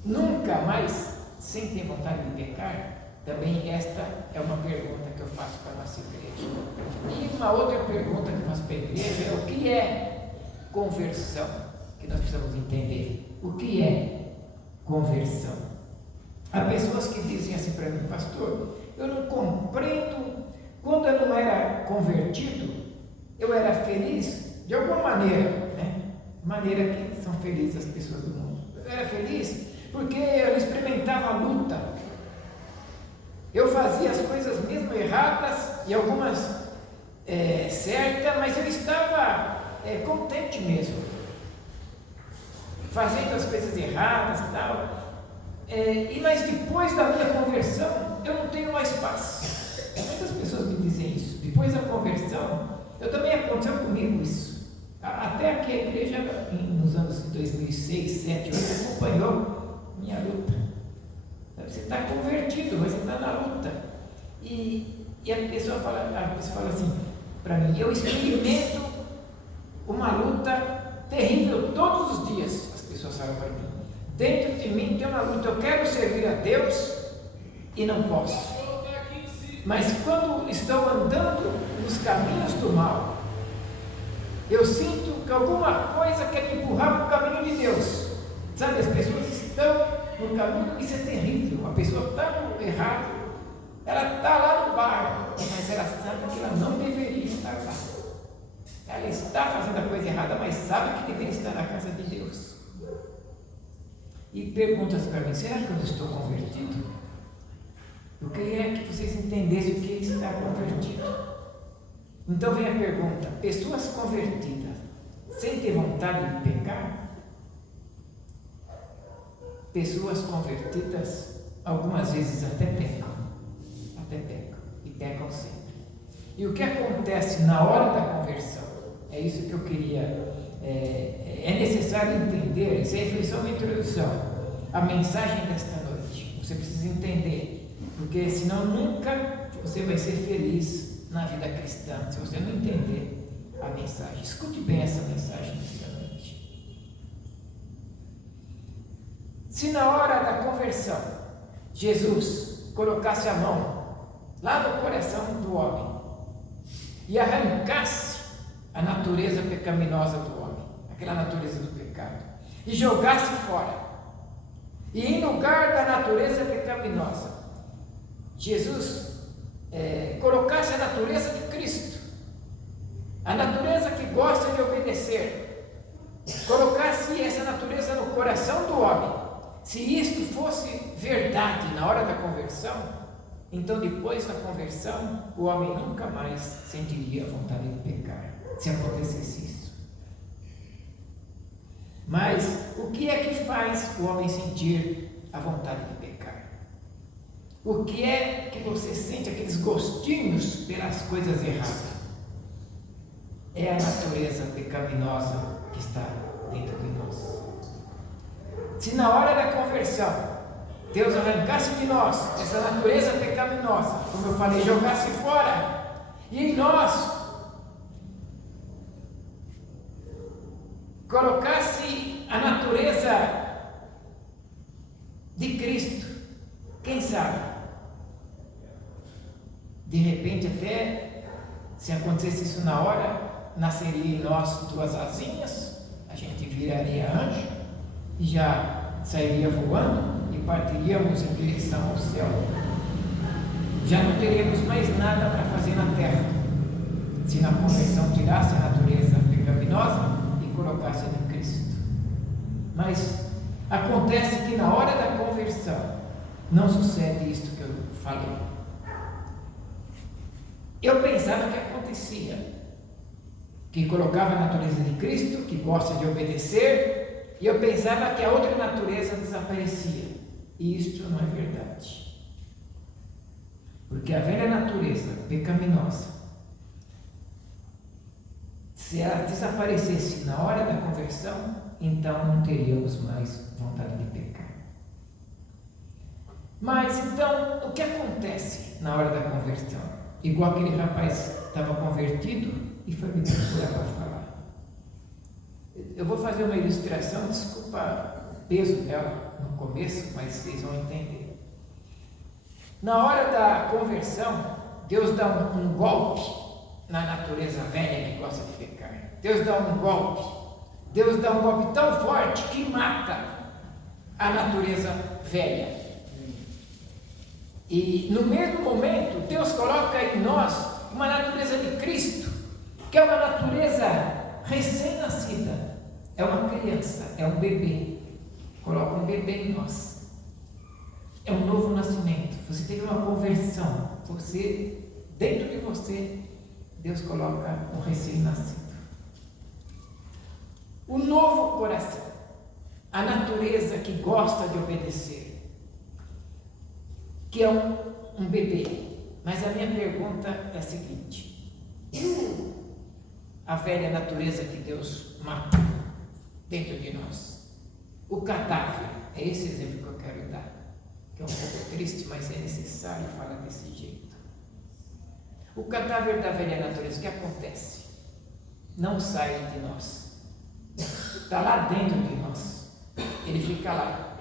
nunca mais sentem vontade de pecar? Também esta é uma pergunta que eu faço para a nossa igreja. E uma outra pergunta que eu faço para a igreja é o que é conversão? Que nós precisamos entender. O que é conversão? Há pessoas que dizem assim para mim, pastor, eu não compreendo, quando eu não era convertido, eu era feliz de alguma maneira, né? Maneira que são felizes as pessoas do mundo. Eu era feliz porque eu experimentava a luta. Eu fazia as coisas mesmo erradas e algumas certas, mas eu estava contente mesmo, fazendo as coisas erradas e tal. Mas depois da minha conversão, eu não tenho mais paz. Muitas pessoas me dizem isso. Depois da conversão, eu também aconteceu comigo isso. Até aqui a igreja, nos anos 2006, 2007, 2008, acompanhou minha luta. Você está convertido, mas você está na luta. E a pessoa fala assim para mim, eu experimento uma luta terrível todos os dias. As pessoas falam para mim, dentro de mim tem uma luta, eu quero servir a Deus e não posso. Mas quando estou andando nos caminhos do mal, eu sinto que alguma coisa quer me empurrar para o caminho de Deus. Sabe, as pessoas estão no caminho, isso é terrível. A pessoa está no errado, ela está lá no bar, mas ela sabe que ela não deveria estar lá. Ela está fazendo a coisa errada, mas sabe que deveria estar na casa de Deus. E pergunta-se para mim, será que eu estou convertido? Eu queria que vocês entendessem o que é estar convertido. Então vem a pergunta, pessoas convertidas sentem vontade de pecar? Pessoas convertidas algumas vezes até pecam, e pecam sempre. E o que acontece na hora da conversão? É isso que eu queria, é necessário entender, isso é só uma introdução, a mensagem desta noite, você precisa entender, porque senão nunca você vai ser feliz na vida cristã, se você não entender a mensagem. Escute bem essa mensagem desta noite. Se na hora da conversão, Jesus colocasse a mão lá no coração do homem e arrancasse a natureza pecaminosa do homem, aquela natureza do pecado, e jogasse fora, e em lugar da natureza pecaminosa, Jesus colocasse a natureza de Cristo, a natureza que gosta de obedecer, colocasse essa natureza no coração do homem. Se isto fosse verdade na hora da conversão, então depois da conversão o homem nunca mais sentiria vontade de pecar, se acontecesse isso. Mas o que é que faz o homem sentir a vontade de pecar? O que é que você sente aqueles gostinhos pelas coisas erradas? É a natureza pecaminosa que está dentro de nós. Se na hora da conversão Deus arrancasse de nós essa natureza pecaminosa, como eu falei, jogasse fora, e em nós colocasse a natureza de Cristo, quem sabe, de repente até, se acontecesse isso na hora, nasceria em nós duas asinhas, a gente viraria anjo e já sairia voando e partiríamos em direção ao céu. Já não teríamos mais nada para fazer na terra, se na conversão tirasse a natureza pecaminosa e colocasse a de Cristo. Mas acontece que na hora da conversão não sucede isto que eu falei. Eu pensava que acontecia, que colocava a natureza de Cristo, que gosta de obedecer, e eu pensava que a outra natureza desaparecia. E isto não é verdade. Porque a velha natureza pecaminosa, se ela desaparecesse na hora da conversão, então não teríamos mais vontade de pecar. Mas então, o que acontece na hora da conversão? Igual aquele rapaz estava convertido e foi me procurar para falar. Eu vou fazer uma ilustração, desculpa o peso dela no começo, mas vocês vão entender. Na hora da conversão, Deus dá um golpe na natureza velha que gosta de pecar. Deus dá um golpe. Deus dá um golpe tão forte que mata a natureza velha. E no mesmo momento, Deus coloca em nós uma natureza de Cristo, que é uma natureza recém-nascida. É uma criança, é um bebê. Coloca um bebê em nós. É um novo nascimento. Você teve uma conversão. Você, dentro de você, Deus coloca um recém-nascido. O novo coração. A natureza que gosta de obedecer. Que é um bebê. Mas a minha pergunta é a seguinte: a velha natureza que Deus matou dentro de nós, o cadáver, é esse exemplo que eu quero dar, que é um pouco triste, mas é necessário falar desse jeito. O cadáver da velha natureza, o que acontece? Não sai de nós, está lá dentro de nós, ele fica lá.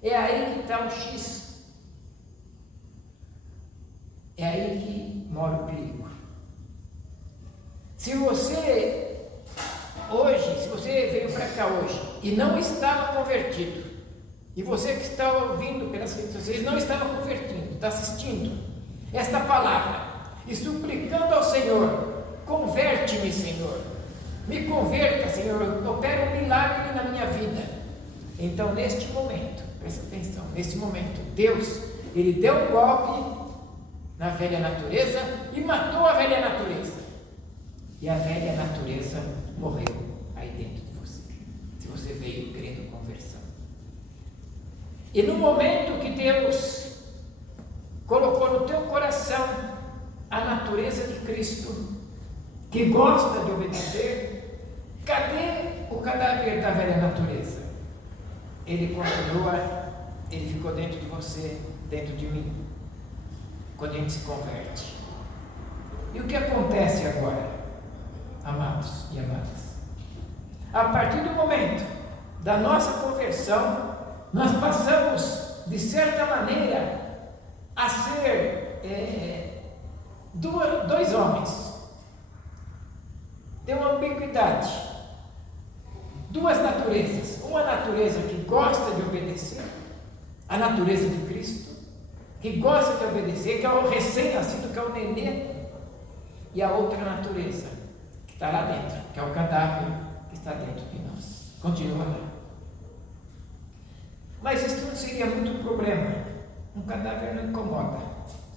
É aí que está o X. É aí mora o perigo. Se você hoje, se você veio para cá hoje e não estava convertido, e você que está ouvindo pelas redes sociais não estava convertindo, está assistindo esta palavra e suplicando ao Senhor: converte-me, Senhor, me converta, Senhor, opera um milagre na minha vida. Então, neste momento, presta atenção, nesse momento, Deus, Ele deu um golpe na velha natureza e matou a velha natureza. E a velha natureza morreu aí dentro de você, se você veio querendo conversão. E no momento que Deus colocou no teu coração a natureza de Cristo, que gosta de obedecer, cadê o cadáver da velha natureza? Ele continua, ele ficou dentro de você, dentro de mim, quando a gente se converte. E o que acontece agora, amados e amadas? A partir do momento da nossa conversão, nós passamos, de certa maneira, a ser dois homens. Tem uma ambiguidade, duas naturezas, uma natureza que gosta de obedecer, a natureza de Cristo, que gosta de obedecer, que é o recém-nascido, que é o nenê, e a outra natureza, que está lá dentro, que é o cadáver que está dentro de nós. Continua lá. Mas isso não seria muito problema. Um cadáver não incomoda,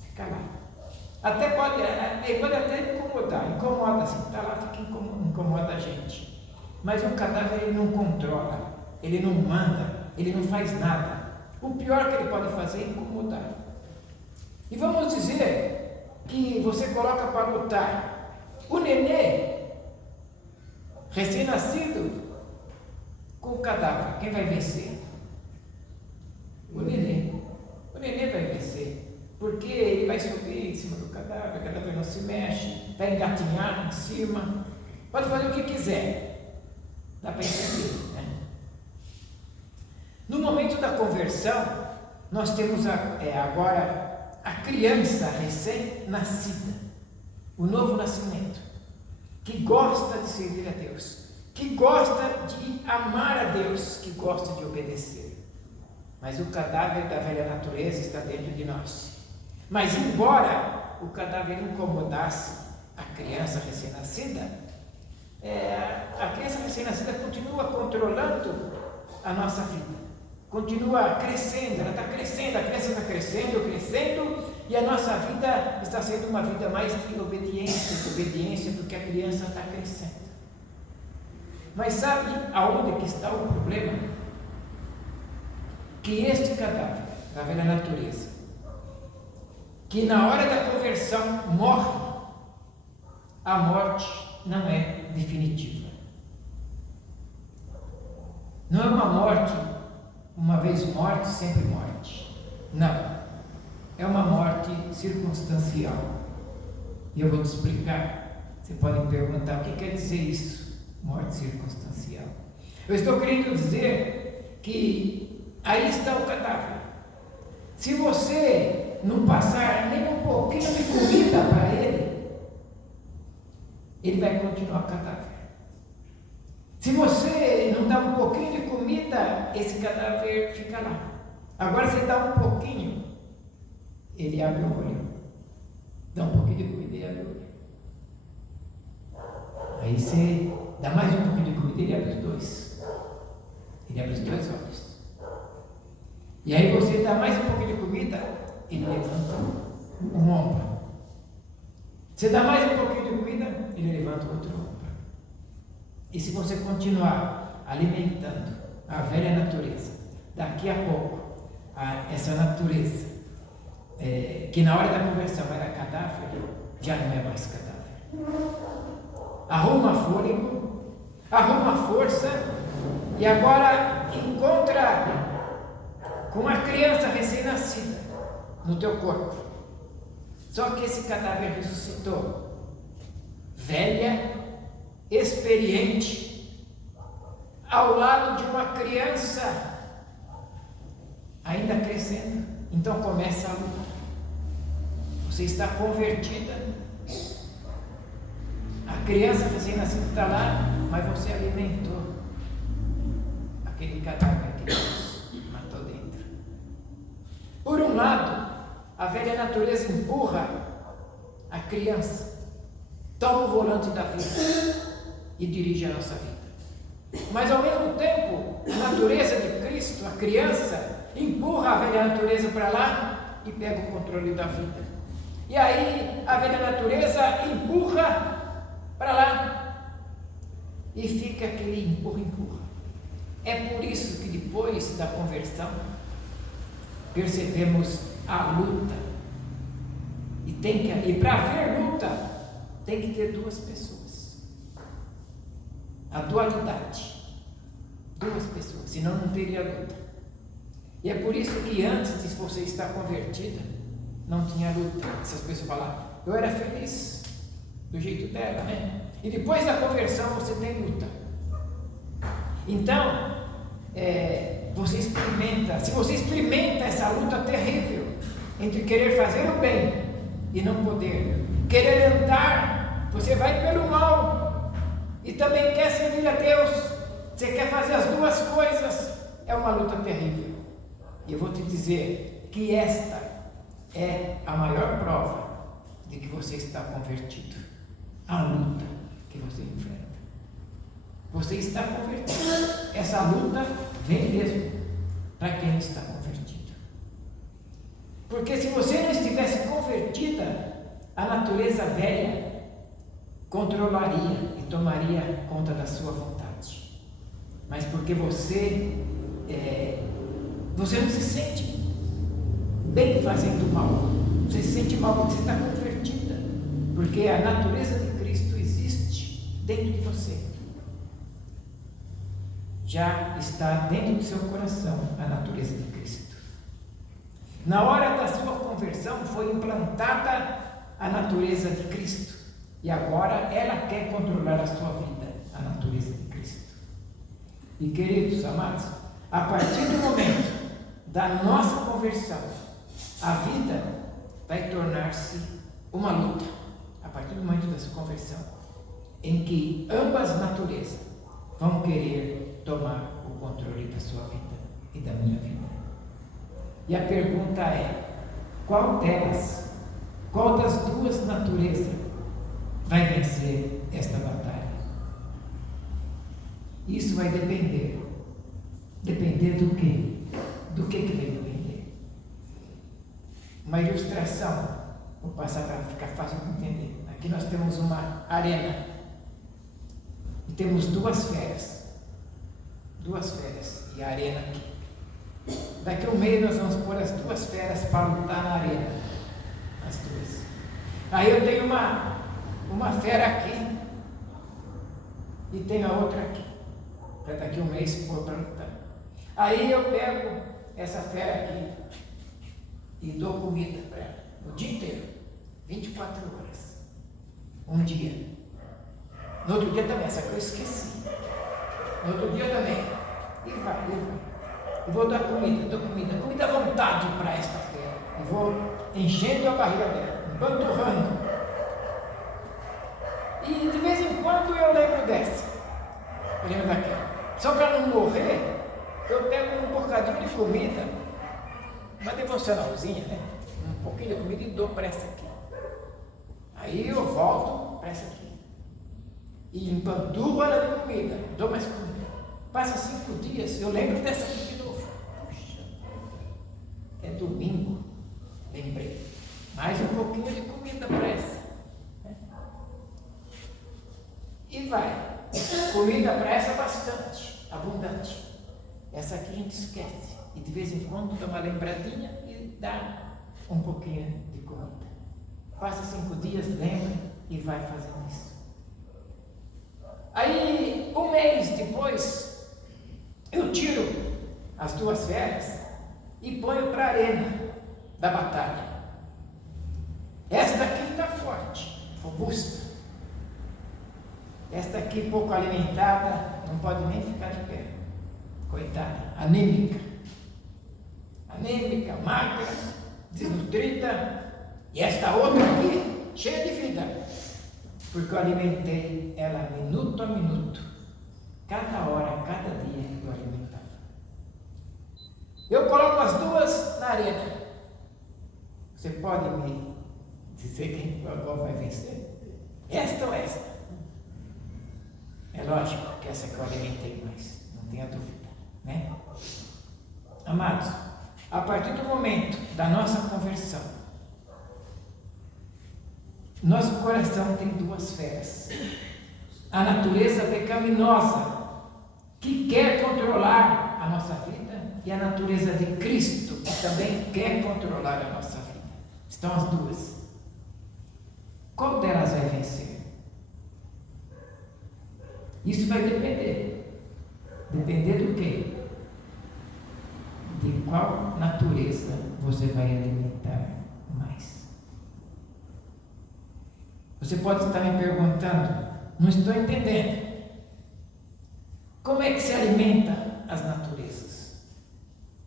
fica lá. Até pode até incomodar, incomoda assim, está lá, fica incomoda a gente. Mas um cadáver ele não controla, ele não manda, ele não faz nada. O pior que ele pode fazer é incomodar. E vamos dizer que você coloca para lutar o nenê recém-nascido com o cadáver, quem vai vencer? O nenê. O nenê vai vencer, porque ele vai subir em cima do cadáver, o cadáver não se mexe, vai engatinhar em cima, pode fazer o que quiser. Dá para entender, né? No momento da conversão, nós temos agora a criança recém-nascida, o novo nascimento, que gosta de servir a Deus, que gosta de amar a Deus, que gosta de obedecer. Mas o cadáver da velha natureza está dentro de nós. Mas embora o cadáver incomodasse a criança recém-nascida, a criança recém-nascida continua controlando a nossa vida, continua crescendo, ela está crescendo, a criança está crescendo, e a nossa vida está sendo uma vida mais de obediência, porque a criança está crescendo. Mas sabe aonde que está o problema? Que este cadáver da velha natureza, que na hora da conversão morre, a morte não é definitiva. Não é uma morte, uma vez morte, sempre morte. Não. É uma morte circunstancial. E eu vou te explicar. Você pode me perguntar: o que quer dizer isso? Morte circunstancial. Eu estou querendo dizer que aí está o cadáver. Se você não passar nem um pouquinho de comida para ele, ele vai continuar cadáver. Se você não dá um pouquinho de comida, esse cadáver fica lá. Agora você dá um pouquinho, ele abre o olho. Dá um pouquinho de comida e abre o olho. Aí você dá mais um pouquinho de comida e ele abre os dois. Ele abre os dois olhos. E aí você dá mais um pouquinho de comida, ele levanta um ombro. Você dá mais um pouquinho de comida, ele levanta o outro ombro. E se você continuar alimentando a velha natureza, daqui a pouco, essa natureza, que na hora da conversão era cadáver, já não é mais cadáver. Arruma fôlego, arruma força, e agora encontra com uma criança recém-nascida no teu corpo. Só que esse cadáver ressuscitou, velha, experiente, ao lado de uma criança ainda crescendo. Então começa a luta. Você está convertida. A criança recém-nascida está lá, mas você alimentou aquele cadáver que Deus matou dentro. Por um lado, a velha natureza empurra a criança, toma o volante da vida e dirige a nossa vida. Mas ao mesmo tempo, a natureza de Cristo, a criança, empurra a velha natureza para lá e pega o controle da vida. E aí a velha natureza empurra para lá e fica aquele empurra. É por isso que depois da conversão percebemos a luta. E para haver luta tem que ter duas pessoas. A dualidade. Duas pessoas, senão não teria luta. E é por isso que antes de você estar convertida, não tinha luta. Essas pessoas falavam, eu era feliz do jeito dela, né? E depois da conversão você tem luta. Então, você experimenta, se você experimenta essa luta terrível entre querer fazer o bem e não poder, querer andar, você vai pelo mal e também quer servir a Deus, você quer fazer as duas coisas, é uma luta terrível. E eu vou te dizer que esta é a maior prova de que você está convertido. A luta que você enfrenta. Você está convertido. Essa luta vem mesmo para quem está convertido. Porque se você não estivesse convertida, a natureza velha controlaria e tomaria conta da sua vontade. Mas porque você não se sente bem fazendo mal, você se sente mal porque você está convertida, porque a natureza de Cristo existe dentro de você, já está dentro do seu coração a natureza de Cristo. Na hora da sua conversão foi implantada a natureza de Cristo e agora ela quer controlar a sua vida, a natureza de Cristo. E queridos amados, a partir do momento da nossa conversão, a vida vai tornar-se uma luta, a partir do momento da sua conversão, em que ambas naturezas vão querer tomar o controle da sua vida e da minha vida. E a pergunta é, qual das duas naturezas vai vencer esta batalha? Isso vai depender do quê? Do que vai depender? Uma ilustração, vou passar para ficar fácil de entender. Aqui nós temos uma arena e temos duas feras e a arena aqui. Daqui a um mês nós vamos pôr as duas feras para lutar na arena, as duas. Aí eu tenho uma fera aqui e tenho a outra aqui, para daqui a um mês pôr para lutar. Aí eu pego essa fera aqui e dou comida para ela, o dia inteiro, 24 horas, um dia. No outro dia também, essa que eu esqueci. No outro dia também, e vai. E vou dar comida à vontade para esta fera. E vou enchendo a barriga dela, empanturrando. E de vez em quando eu lembro dessa, eu lembro daquela. Só para não morrer, eu pego um bocadinho de comida, uma devocionalzinha, né? Um pouquinho de comida e dou para essa aqui. Aí eu volto para essa aqui. E empanturro ela de comida, dou mais comida. Passa 5 dias, eu lembro dessa aqui de novo. Puxa, é domingo, lembrei. Mais um pouquinho de comida para essa. E vai. Comida para essa bastante, abundante. Essa aqui a gente esquece. E de vez em quando dá uma lembradinha e dá um pouquinho de comida. Passa 5 dias, lembra e vai fazendo isso. Aí, um mês depois, eu tiro as duas feras e ponho para a arena da batalha. Esta aqui está forte, robusta. Esta aqui, pouco alimentada, não pode nem ficar de pé. Coitada, anêmica, magra, desnutrida, E esta outra aqui, cheia de vida, porque eu alimentei ela minuto a minuto, cada hora, cada dia eu alimentava. Eu coloco as duas na arena. Você pode me dizer qual vai vencer? Esta ou esta? É lógico que essa que eu alimentei mais, não tenha dúvida, né? Amados, a partir do momento da nossa conversão, nosso coração tem duas feras. A natureza pecaminosa, que quer controlar a nossa vida, e a natureza de Cristo, que também quer controlar a nossa vida. Estão as duas. Qual delas vai vencer? Isso vai depender. Depender do quê? De qual natureza você vai alimentar mais. Você pode estar me perguntando, não estou entendendo. Como é que se alimenta as naturezas?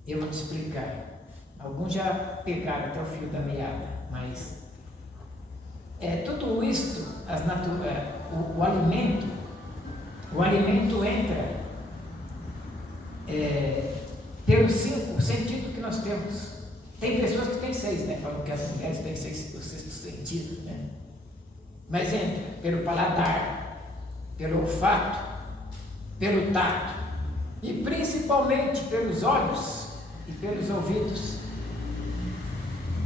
Eu vou te explicar. Alguns já pegaram até o fio da meada, mas tudo isto, o alimento entra pelos 5 sentidos que nós temos. Tem pessoas que têm 6, né? Falam que as mulheres têm 6, o sexto sentido, né? Mas entra pelo paladar, pelo olfato, pelo tato e principalmente pelos olhos e pelos ouvidos.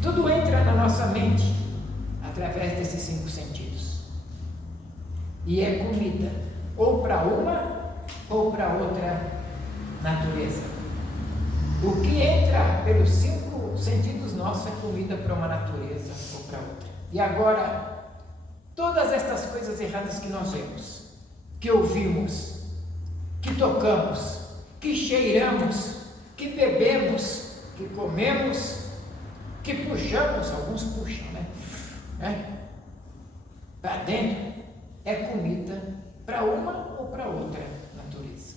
Tudo entra na nossa mente através desses 5 sentidos. E é comida, ou para uma ou para outra natureza. O que entra pelos 5 sentidos nossos é comida para uma natureza ou para outra. E agora, todas estas coisas erradas que nós vemos, que ouvimos, que tocamos, que cheiramos, que bebemos, que comemos, que puxamos, alguns puxam, né? Para dentro, é comida para uma ou para outra natureza.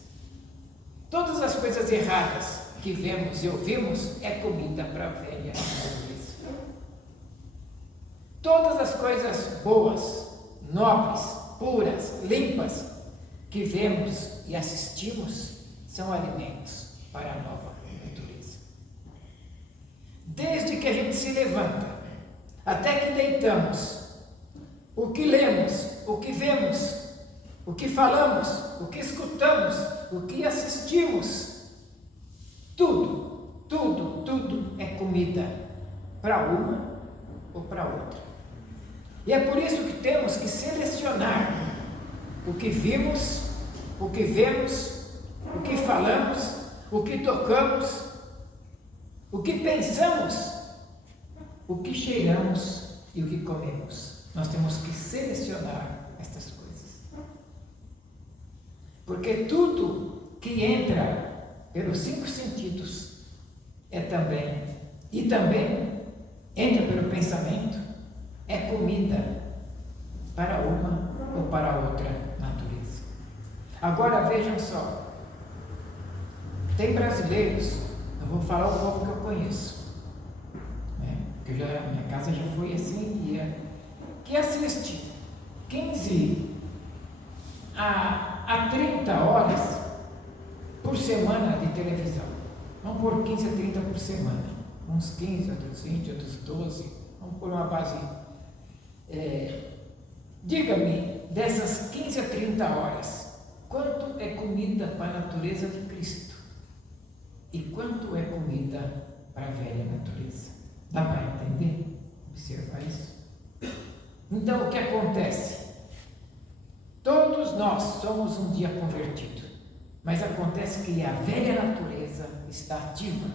Todas as coisas erradas que vemos e ouvimos é comida para a velha natureza. Todas as coisas boas, nobres, puras, limpas que vemos e assistimos são alimentos para a nova natureza. Desde que a gente se levanta até que deitamos, o que lemos, o que vemos, o que falamos, o que escutamos, o que assistimos, tudo é comida para uma ou para outra. E é por isso que temos que selecionar o que vimos, o que vemos, o que falamos, o que tocamos, o que pensamos, o que cheiramos e o que comemos. Nós temos que selecionar estas coisas. Porque tudo que entra pelos 5 sentidos também entra pelo pensamento, é comida para uma ou para outra natureza. Agora vejam só, tem brasileiros, eu vou falar o povo que eu conheço, né? Porque minha casa já foi assim, que assiste 15 a 30 horas por semana de televisão. Vamos por 15 a 30 por semana, uns 15, outros 20, outros 12, vamos por uma base. Diga-me, dessas 15 a 30 horas, quanto é comida para a natureza de Cristo? E quanto é comida para a velha natureza? Dá para entender? Observar isso? Então, o que acontece? Todos nós somos um dia convertidos, mas acontece que a velha natureza está ativa.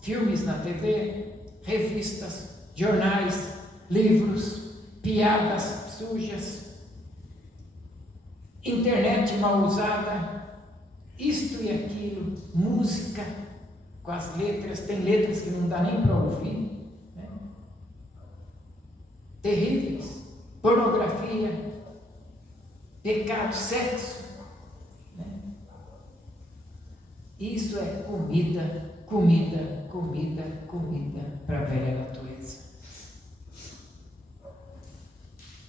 Filmes na TV, revistas, jornais, livros, piadas sujas, internet mal usada, isto e aquilo, música com as letras, tem letras que não dá nem para ouvir, né? Terríveis, pornografia, pecado, sexo, né? Isso é comida para a velha natureza.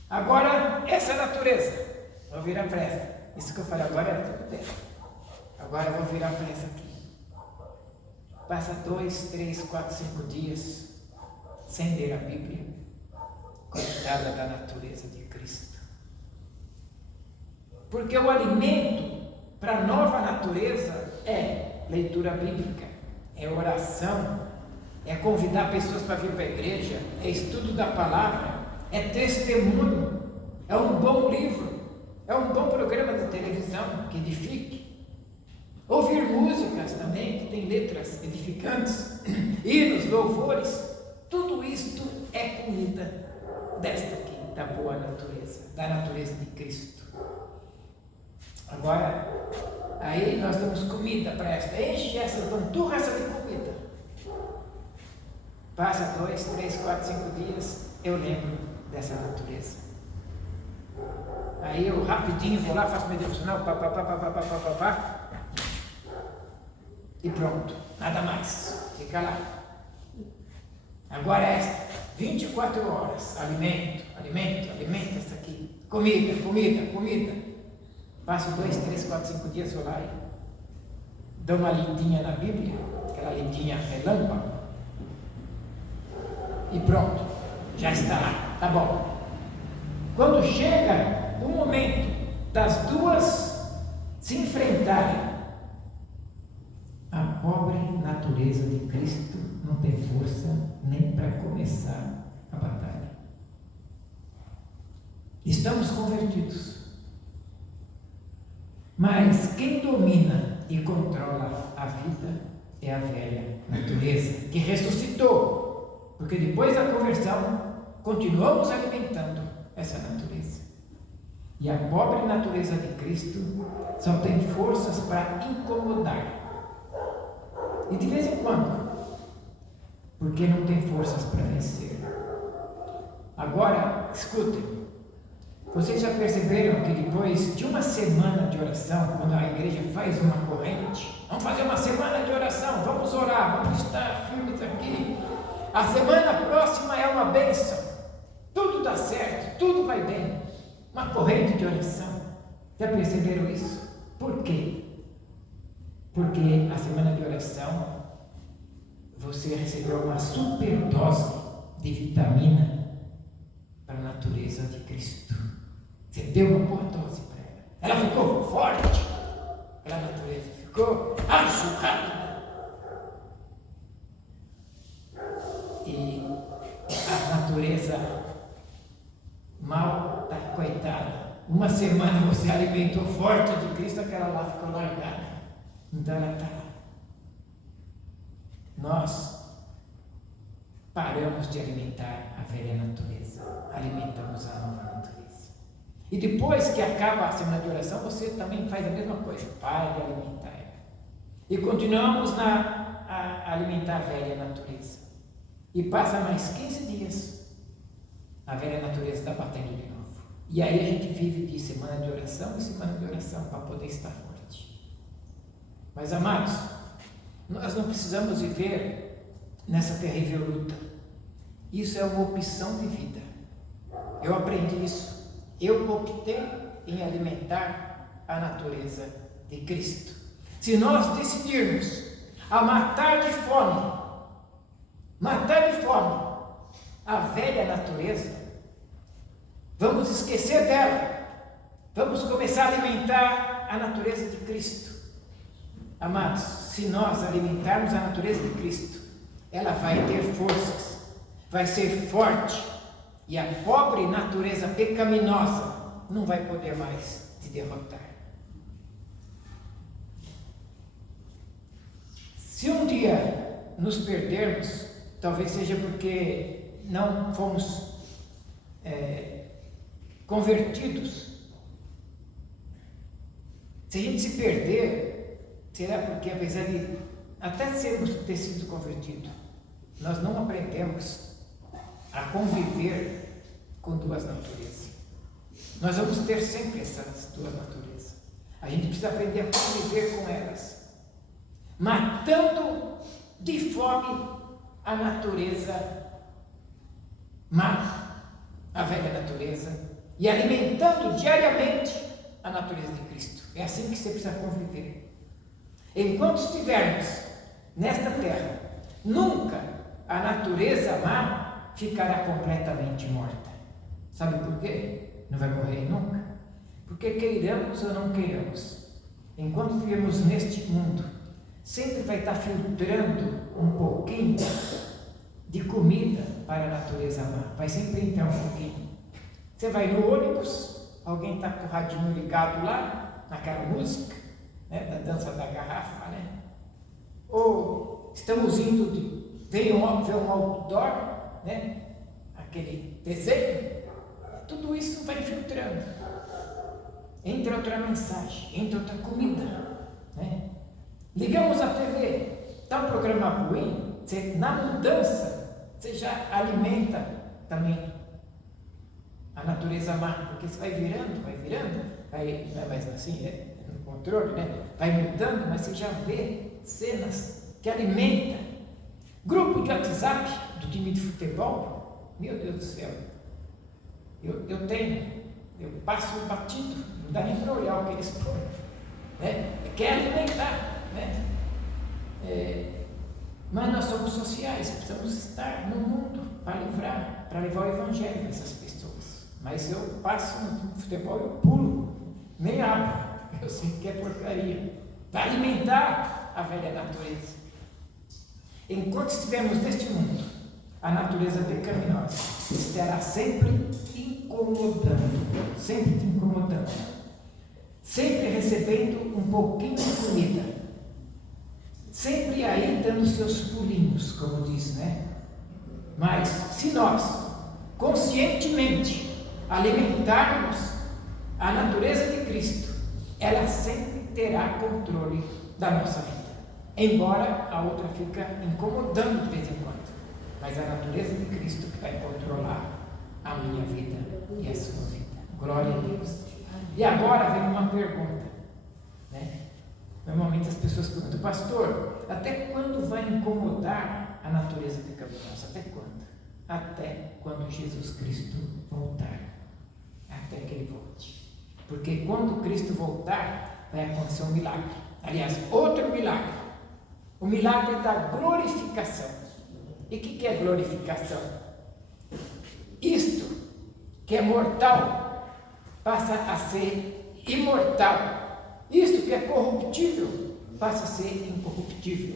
Agora, essa natureza, vou virar para essa. Isso que eu falei agora era tudo dessa. Agora eu vou virar para essa aqui. Passa 2, 3, 4, 5 dias sem ler a Bíblia, conectada da natureza de Cristo. Porque o alimento para a nova natureza é leitura bíblica, é oração, é convidar pessoas para vir para a igreja, é estudo da palavra, é testemunho, é um bom livro, é um bom programa de televisão que edifique. Ouvir músicas também, que tem letras edificantes, hinos, louvores, tudo isto é comida desta aqui, da boa natureza, da natureza de Cristo. Agora, aí nós damos comida para esta, enche essa panturra de comida. Passa 2, 3, 4, 5 dias, eu lembro dessa natureza. Aí eu rapidinho vou lá, faço meu devocional, e pronto, nada mais, fica lá. Agora esta, 24 horas, alimento, essa aqui, comida. Passo 2, 3, 4, 5 dias, vou lá e dou uma lidinha na Bíblia, aquela lidinha relâmpago, e pronto, já está lá, tá bom. Quando chega o momento das duas se enfrentarem, a pobre natureza de Cristo não tem força nem para começar a batalha. Estamos convertidos. Mas quem domina e controla a vida é a velha natureza, que ressuscitou. Porque depois da conversão, continuamos alimentando essa natureza. E a pobre natureza de Cristo só tem forças para incomodar. E de vez em quando, porque não tem forças para vencer. Agora, escutem. Vocês já perceberam que depois de uma semana de oração, quando a igreja faz uma corrente, vamos fazer uma semana de oração, vamos orar, vamos estar firmes aqui. A semana próxima é uma bênção, tudo dá certo, tudo vai bem. Uma corrente de oração. Já perceberam isso? Por quê? Porque a semana de oração você recebeu uma superdose de vitamina para a natureza de Cristo. Você deu uma boa dose para ela. Ela ficou forte. Aquela natureza ficou rápida. E a natureza mal está coitada. Uma semana você alimentou forte de Cristo, aquela lá ficou largada. Então ela está lá. Nós paramos de alimentar a velha natureza, alimentamos a nova natureza. E depois que acaba a semana de oração, você também faz a mesma coisa, para de alimentar ela. E continuamos a alimentar a velha natureza. E passa mais 15 dias, a velha natureza está batendo de novo. E aí a gente vive de semana de oração em semana de oração para poder estar forte. Mas amados, nós não precisamos viver nessa terrível luta. Isso é uma opção de vida. Eu aprendi isso. Eu optei em alimentar a natureza de Cristo. Se nós decidirmos a matar de fome a velha natureza, vamos esquecer dela, vamos começar a alimentar a natureza de Cristo. Amados, se nós alimentarmos a natureza de Cristo, ela vai ter forças, vai ser forte, e a pobre natureza pecaminosa não vai poder mais te derrotar. Se um dia nos perdermos, talvez seja porque não fomos convertidos. Se a gente se perder, será porque, apesar de até ter sido convertidos, nós não aprendemos a conviver com duas naturezas. Nós vamos ter sempre essas duas naturezas. A gente precisa aprender a conviver com elas, matando de fome a natureza má, a velha natureza, e alimentando diariamente a natureza de Cristo. É assim que você precisa conviver. Enquanto estivermos nesta terra, nunca a natureza má ficará completamente morta. Sabe por quê? Não vai morrer nunca. Porque queiramos ou não queiramos, enquanto vivemos neste mundo, sempre vai estar filtrando um pouquinho de comida para a natureza má. Vai sempre entrar um pouquinho. Você vai no ônibus, alguém está com o radinho ligado lá, naquela música, né, da dança da garrafa, né? Ou estamos indo, ver um outdoor, né? Aquele desenho, tudo isso vai filtrando. Entra outra mensagem, entra outra comida, né? Ligamos a TV, está um programa ruim, você, na mudança, você já alimenta também a natureza má, porque você vai virando, não é mais assim, né? No controle, né? Vai mudando, mas você já vê cenas que alimentam. Grupo de WhatsApp do time de futebol, meu Deus do céu, eu passo batido, não dá nem para olhar o que eles põem, né? Quer alimentar, né? Mas nós somos sociais, precisamos estar no mundo para levar o evangelho para essas pessoas. Mas eu passo no futebol, eu pulo, nem abro, eu sei que é porcaria, para alimentar a velha natureza. Enquanto estivermos neste mundo, a natureza pecaminosa estará sempre incomodando, sempre recebendo um pouquinho de comida, sempre aí dando seus pulinhos, como diz, né? Mas se nós conscientemente alimentarmos a natureza de Cristo, ela sempre terá controle da nossa vida. Embora a outra fica incomodando de vez em quando. Mas a natureza de Cristo que vai controlar a minha vida e a sua vida. Glória a Deus. E agora vem uma pergunta, né? Normalmente as pessoas perguntam, pastor, até quando vai incomodar a natureza pecaminosa? Até quando? Até quando Jesus Cristo voltar. Até que Ele volte. Porque quando Cristo voltar, vai acontecer um milagre. Aliás, outro milagre. O milagre da glorificação. E o que é glorificação? Isto que é mortal passa a ser imortal. Isto que é corruptível passa a ser incorruptível.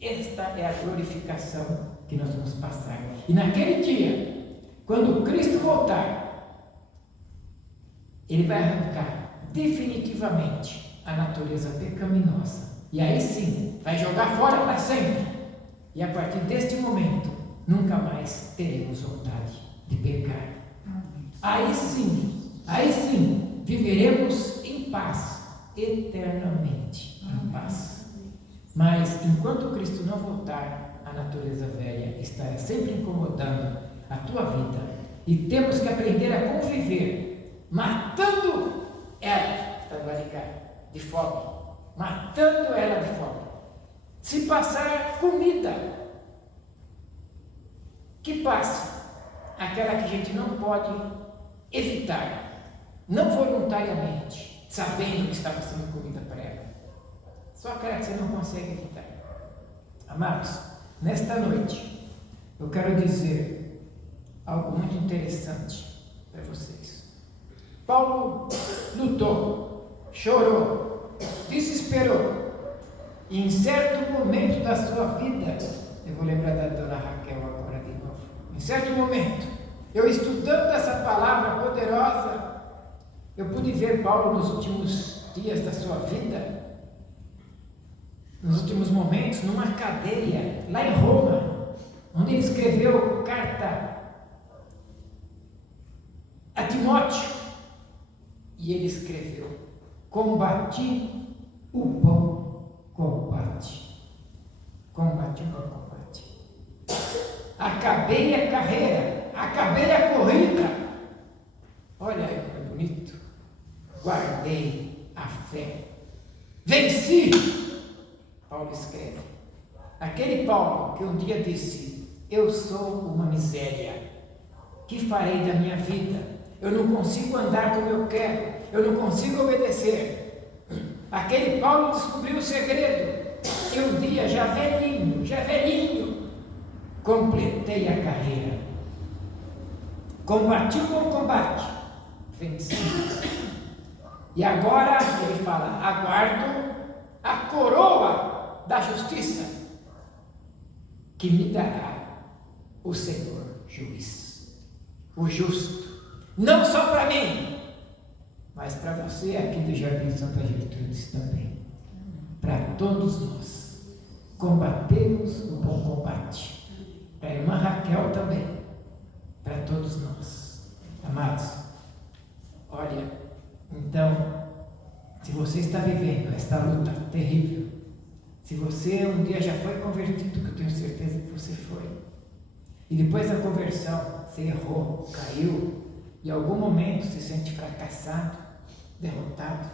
Esta é a glorificação que nós vamos passar. E naquele dia, quando Cristo voltar, Ele vai arrancar definitivamente a natureza pecaminosa. E aí sim, vai jogar fora para sempre. E a partir deste momento, nunca mais teremos vontade de pecar. Aí sim, viveremos em paz, eternamente em paz. Mas enquanto Cristo não voltar, a natureza velha estará sempre incomodando a tua vida. E temos que aprender a conviver, matando ela, está barrigada, de fome. Matando ela de fome. Se passar comida, que passe aquela que a gente não pode evitar, não voluntariamente, sabendo que está passando comida para ela. Só aquela que você não consegue evitar. Amados, nesta noite, eu quero dizer algo muito interessante para vocês. Paulo lutou, chorou, desesperou. E em certo momento da sua vida, eu vou lembrar da dona Raquel agora de novo. Em certo momento, eu estudando essa palavra poderosa, eu pude ver Paulo nos últimos dias da sua vida, nos últimos momentos, numa cadeia, lá em Roma, onde ele escreveu carta a Timóteo. E ele escreveu: combati o bom combate. Combati o bom combate. Acabei a carreira, acabei a corrida. Olha aí que bonito. Guardei a fé. Venci. Paulo escreve. Aquele Paulo que um dia disse: eu sou uma miséria. Que farei da minha vida? eu não consigo andar como eu quero, eu não consigo obedecer. Aquele Paulo descobriu o segredo, e um dia, já velhinho, completei a carreira, combati o bom combate, venci. E agora ele fala, aguardo a coroa da justiça, que me dará o Senhor juiz, o justo, não só para mim, mas para você aqui do Jardim Santa Gertrudes também, para todos nós, combatemos o bom combate, para a irmã Raquel também, para todos nós, amados. Olha, então, se você está vivendo esta luta terrível, se você um dia já foi convertido, que eu tenho certeza que você foi, e depois da conversão você errou, caiu, e em algum momento se sente fracassado, derrotado,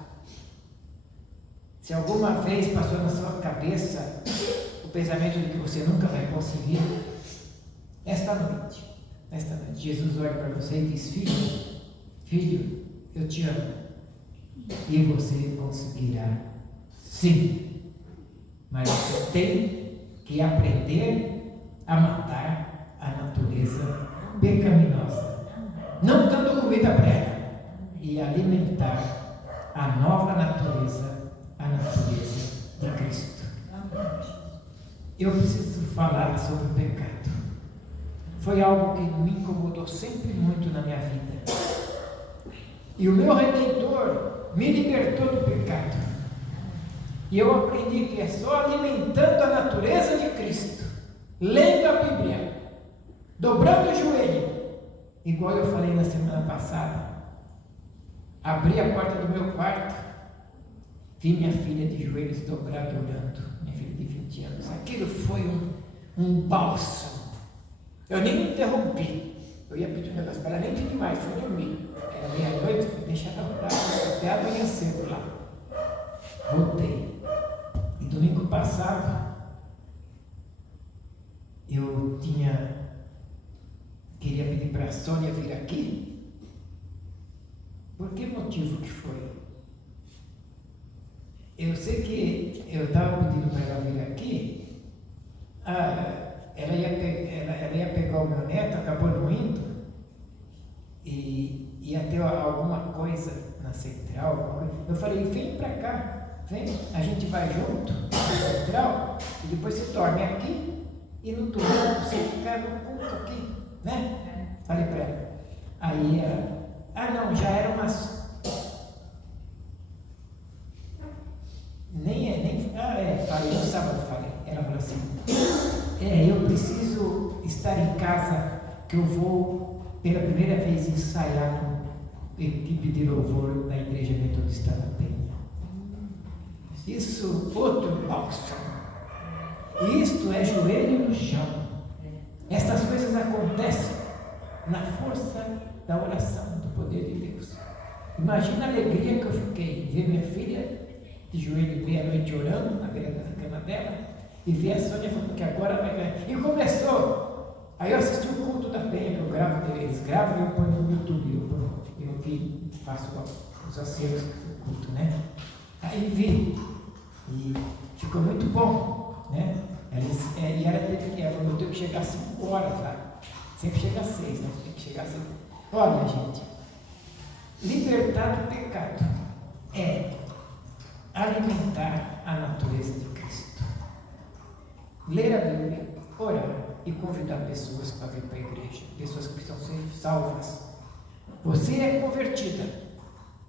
se alguma vez passou na sua cabeça o pensamento de que você nunca vai conseguir, esta noite, Jesus olha para você e diz, filho, eu te amo, e você conseguirá, sim, mas você tem que aprender a matar a natureza pecaminosa, não dando comida para ela, e alimentar a nova natureza, a natureza de Cristo. Eu preciso falar sobre o pecado. Foi algo que me incomodou sempre muito na minha vida. E o meu Redentor me libertou do pecado. E eu aprendi que é só alimentando a natureza de Cristo, lendo a Bíblia, dobrando o joelho, igual eu falei na semana passada. Abri a porta do meu quarto, vi minha filha de joelhos dobrados orando, minha filha de 20 anos. Aquilo foi um bálsamo. Eu nem me interrompi. Eu ia pedir um negócio para ela, nem pedi mais, fui dormir. Era meia-noite, fui deixar ela orar até amanhã cedo lá. Voltei. E domingo passado, eu queria pedir para a Sônia vir aqui. Por que motivo que foi? Eu sei que eu estava pedindo para ela vir aqui, ela ia pegar o meu neto, acabou não indo, e ia ter alguma coisa na central. Eu falei, vem para cá, vem, a gente vai junto na central, e depois você dorme aqui, e no domingo você fica no culto aqui, né? Falei para ela. Aí ela, não, já era umas... falei, no sábado falei. Ela falou assim, eu preciso estar em casa, que eu vou pela primeira vez ensaiar com equipe de louvor na Igreja Metodista da Penha. Isso, outro bálsamo. Isto é joelho no chão. Estas coisas acontecem na força da oração, do poder de Deus. Imagina a alegria que eu fiquei ver minha filha de joelho meia-noite orando na beira da cama dela e ver a Sônia falando que agora vai ganhar. E começou. Aí eu assisti o culto da Penha, que eu gravo, eles gravam e eu ponho no YouTube. Eu que faço os acertos do culto, né? Aí vi. E ficou muito bom, né? E ela teve que, ela falou, eu tenho que chegar às 5 horas lá. Sempre chega às 6, né? Tem que chegar às 5. Olha, gente, libertar do pecado é alimentar a natureza de Cristo. Ler a Bíblia, orar e convidar pessoas para vir para a igreja, pessoas que precisam ser salvas. Você é convertida,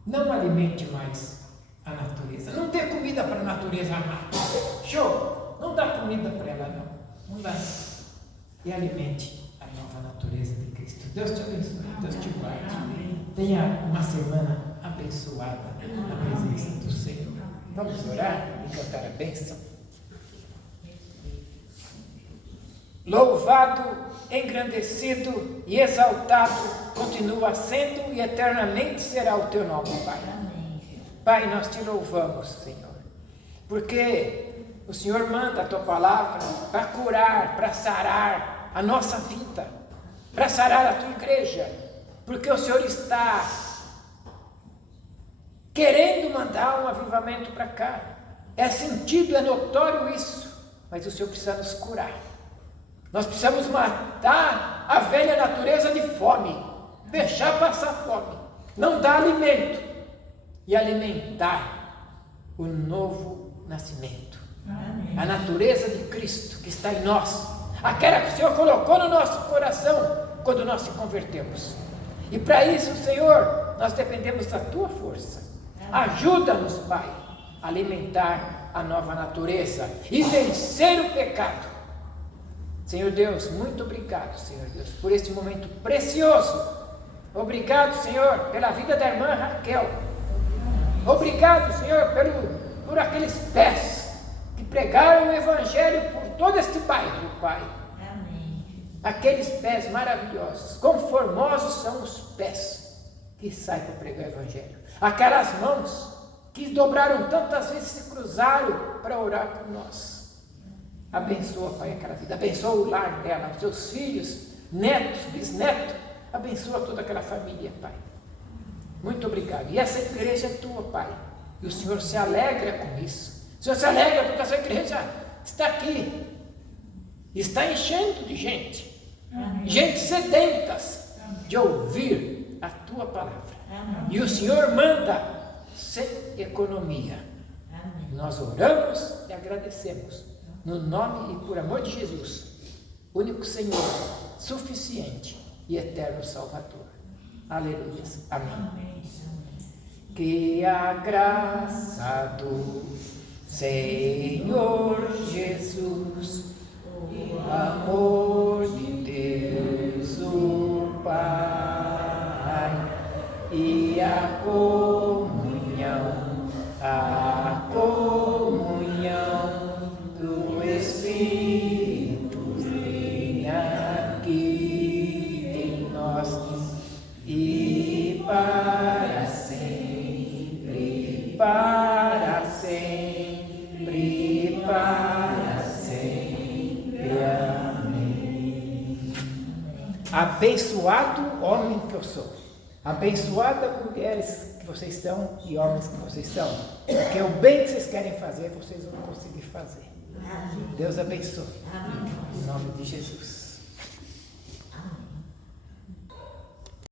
não alimente mais a natureza, não dê comida para a natureza amar. Show! Não dá comida para ela, não dá. E alimente a nova natureza de Cristo. Deus te abençoe, Deus te guarde. Tenha uma semana abençoada na presença do Senhor. Vamos orar e cantar a bênção. Louvado, engrandecido e exaltado continua sendo e eternamente será o teu nome, Pai. Pai, nós te louvamos, Senhor, porque o Senhor manda a tua palavra para curar, para sarar a nossa vida, para sarar a tua igreja. porque o Senhor está querendo mandar um avivamento para cá. É sentido, é notório isso, mas o Senhor precisa nos curar. Nós precisamos matar a velha natureza de fome, deixar passar fome, não dar alimento e alimentar o novo nascimento. Amém. A natureza de Cristo que está em nós, aquela que o Senhor colocou no nosso coração quando nós se convertemos. E para isso, Senhor, nós dependemos da Tua força. Ajuda-nos, Pai, a alimentar a nova natureza e vencer o pecado. Senhor Deus, muito obrigado, Senhor Deus, por este momento precioso. Obrigado, Senhor, pela vida da irmã Raquel. Obrigado, Senhor, por aqueles pés que pregaram o Evangelho por todo este bairro, Pai. Amém. Aqueles pés maravilhosos, quão formosos são os pés que saem para pregar o Evangelho. Aquelas mãos que dobraram tantas vezes, se cruzaram para orar por nós. Abençoa, Pai, aquela vida, abençoa o lar dela, os seus filhos, netos, bisnetos, abençoa toda aquela família, Pai. Muito obrigado. E essa igreja é tua, Pai, e o Senhor se alegra com isso. O Senhor se alegra porque essa igreja está aqui, está enchendo de gente, amém, gente sedentas de ouvir a tua palavra. Amém. E o Senhor manda sem economia. Amém. Nós oramos e agradecemos. No nome e por amor de Jesus, único Senhor, suficiente e eterno Salvador. Aleluia. Amém. Amém. Que a graça do Senhor Jesus, o amor de Deus, o Pai, e a comunhão do Espírito venha aqui em nós e para sempre, para sempre, para sempre. Amém. Abençoado homem que eu sou, abençoada mulheres que vocês são e homens que vocês são, porque o bem que vocês querem fazer, vocês vão conseguir fazer. Deus abençoe. Em nome de Jesus.